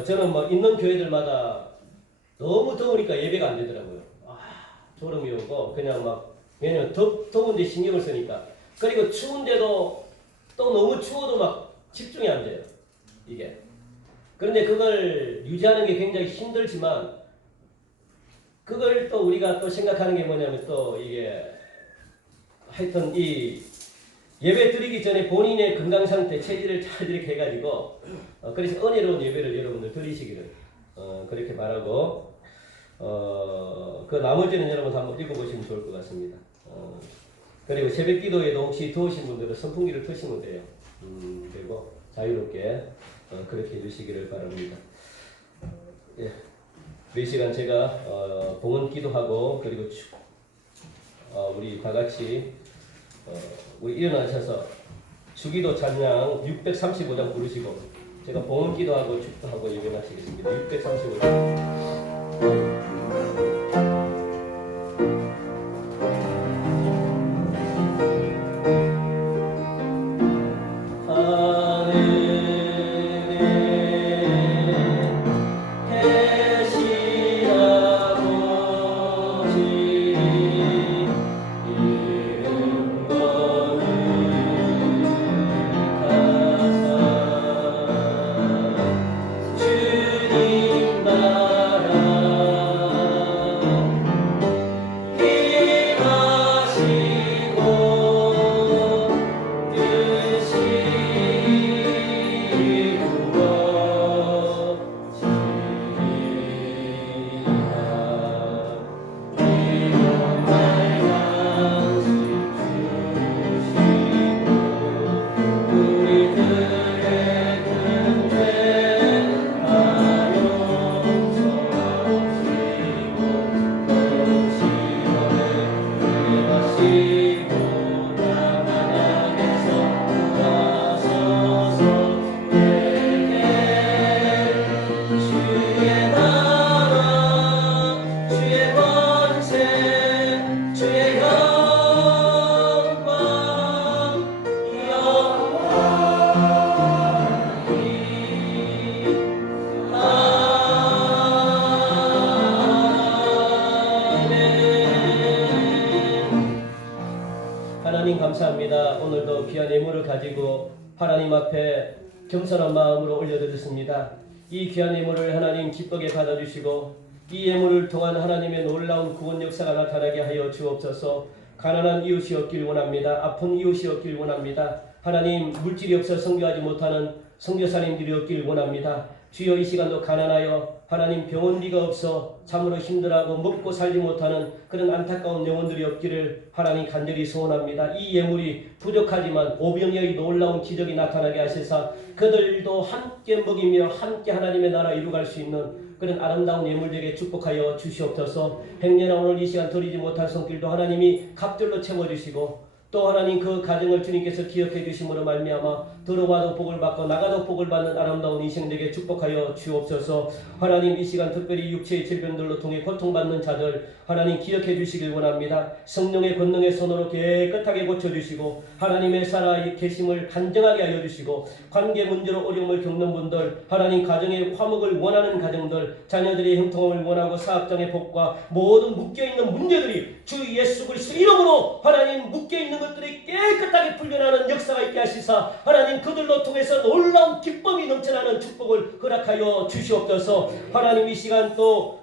저는 뭐 있는 교회들마다 너무 더우니까 예배가 안 되더라고요. 졸음이 오고 그냥 막, 왜냐면 더운데 신경을 쓰니까. 그리고 추운데도 또 너무 추워도 막 집중이 안 돼요. 이게. 그런데 그걸 유지하는 게 굉장히 힘들지만, 그걸 또 우리가 또 생각하는 게 뭐냐면, 또 이게 하여튼 이 예배 드리기 전에 본인의 건강 상태, 체질을 잘 이렇게 해가지고 그래서 은혜로운 예배를 여러분들 드리시기를 그렇게 바라고, 그 나머지는 여러분 한번 읽어보시면 좋을 것 같습니다. 그리고 새벽 기도에도 혹시 더우신 분들은 선풍기를 트시면 돼요. 그리고 자유롭게 그렇게 해주시기를 바랍니다. 예. 이 시간 제가 봉헌 기도하고, 그리고 우리 다 같이 우리 일어나셔서 주기도 찬양 635장 부르시고, 제가 봉헌 기도하고 축도하고 예배하시겠습니다. 635장. 하나님 감사합니다. 오늘도 귀한 예물을 가지고 하나님 앞에 겸손한 마음으로 올려드렸습니다. 이 귀한 예물을 하나님 기쁘게 받아주시고, 이 예물을 통한 하나님의 놀라운 구원 역사가 나타나게 하여 주옵소서. 가난한 이웃이 없길 원합니다. 아픈 이웃이 없길 원합니다. 하나님, 물질이 없어 선교하지 못하는 선교사님들이 없길 원합니다. 주여, 이 시간도 가난하여 하나님 병원비가 없어 참으로 힘들어하고 먹고 살지 못하는 그런 안타까운 영혼들이 없기를 하나님 간절히 소원합니다. 이 예물이 부족하지만 오병이의 놀라운 기적이 나타나게 하시사 그들도 함께 먹이며 함께 하나님의 나라 이루갈 수 있는 그런 아름다운 예물들에게 축복하여 주시옵소서. 행여나 오늘 이 시간 드리지 못한 손길도 하나님이 갑절로 채워주시고, 또 하나님 그 가정을 주님께서 기억해 주심으로 말미암아 들어와도 복을 받고 나가도 복을 받는 아름다운 인생들에게 축복하여 주옵소서. 하나님, 이 시간 특별히 육체의 질병들로 통해 고통받는 자들 하나님 기억해 주시길 원합니다. 성령의 권능의 손으로 깨끗하게 고쳐주시고, 하나님의 살아 계심을 간증하게 하여 주시고, 관계 문제로 어려움을 겪는 분들, 하나님 가정의 화목을 원하는 가정들, 자녀들의 형통함을 원하고 사업장의 복과 모든 묶여있는 문제들이 주 예수 그리스도 이름으로 하나님 묶여있는 것들이 깨끗하게 풀려나는 역사가 있게 하시사 하나님 그들로 통해서 놀라운 기쁨이 넘쳐나는 축복을 허락하여 주시옵소서. 하나님, 이 시간 또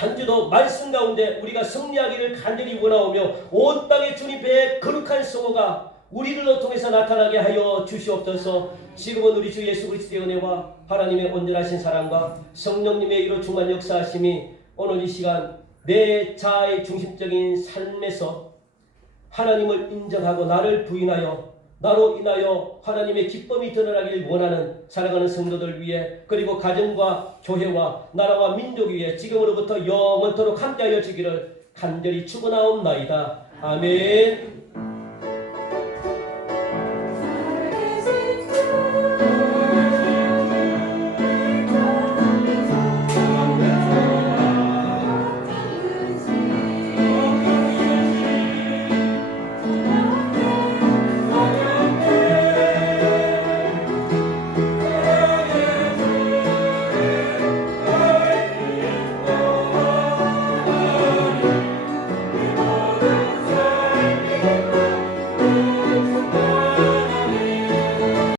한 주도 말씀 가운데 우리가 승리하기를 간절히 원하오며 온 땅의 주님 배의 거룩한 성호가 우리를 통해서 나타나게 하여 주시옵소서. 지금은 우리 주 예수 그리스도의 은혜와 하나님의 온전하신 사랑과 성령님의 이로 충만 역사하심이 오늘 이 시간 내 자아의 중심적인 삶에서 하나님을 인정하고 나를 부인하여 나로 인하여 하나님의 기쁨이 드러나길 원하는 사랑하는 성도들 위해 그리고 가정과 교회와 나라와 민족 위에 지금으로부터 영원토록 함께하여 주기를 간절히 축원하옵나이다. 아멘.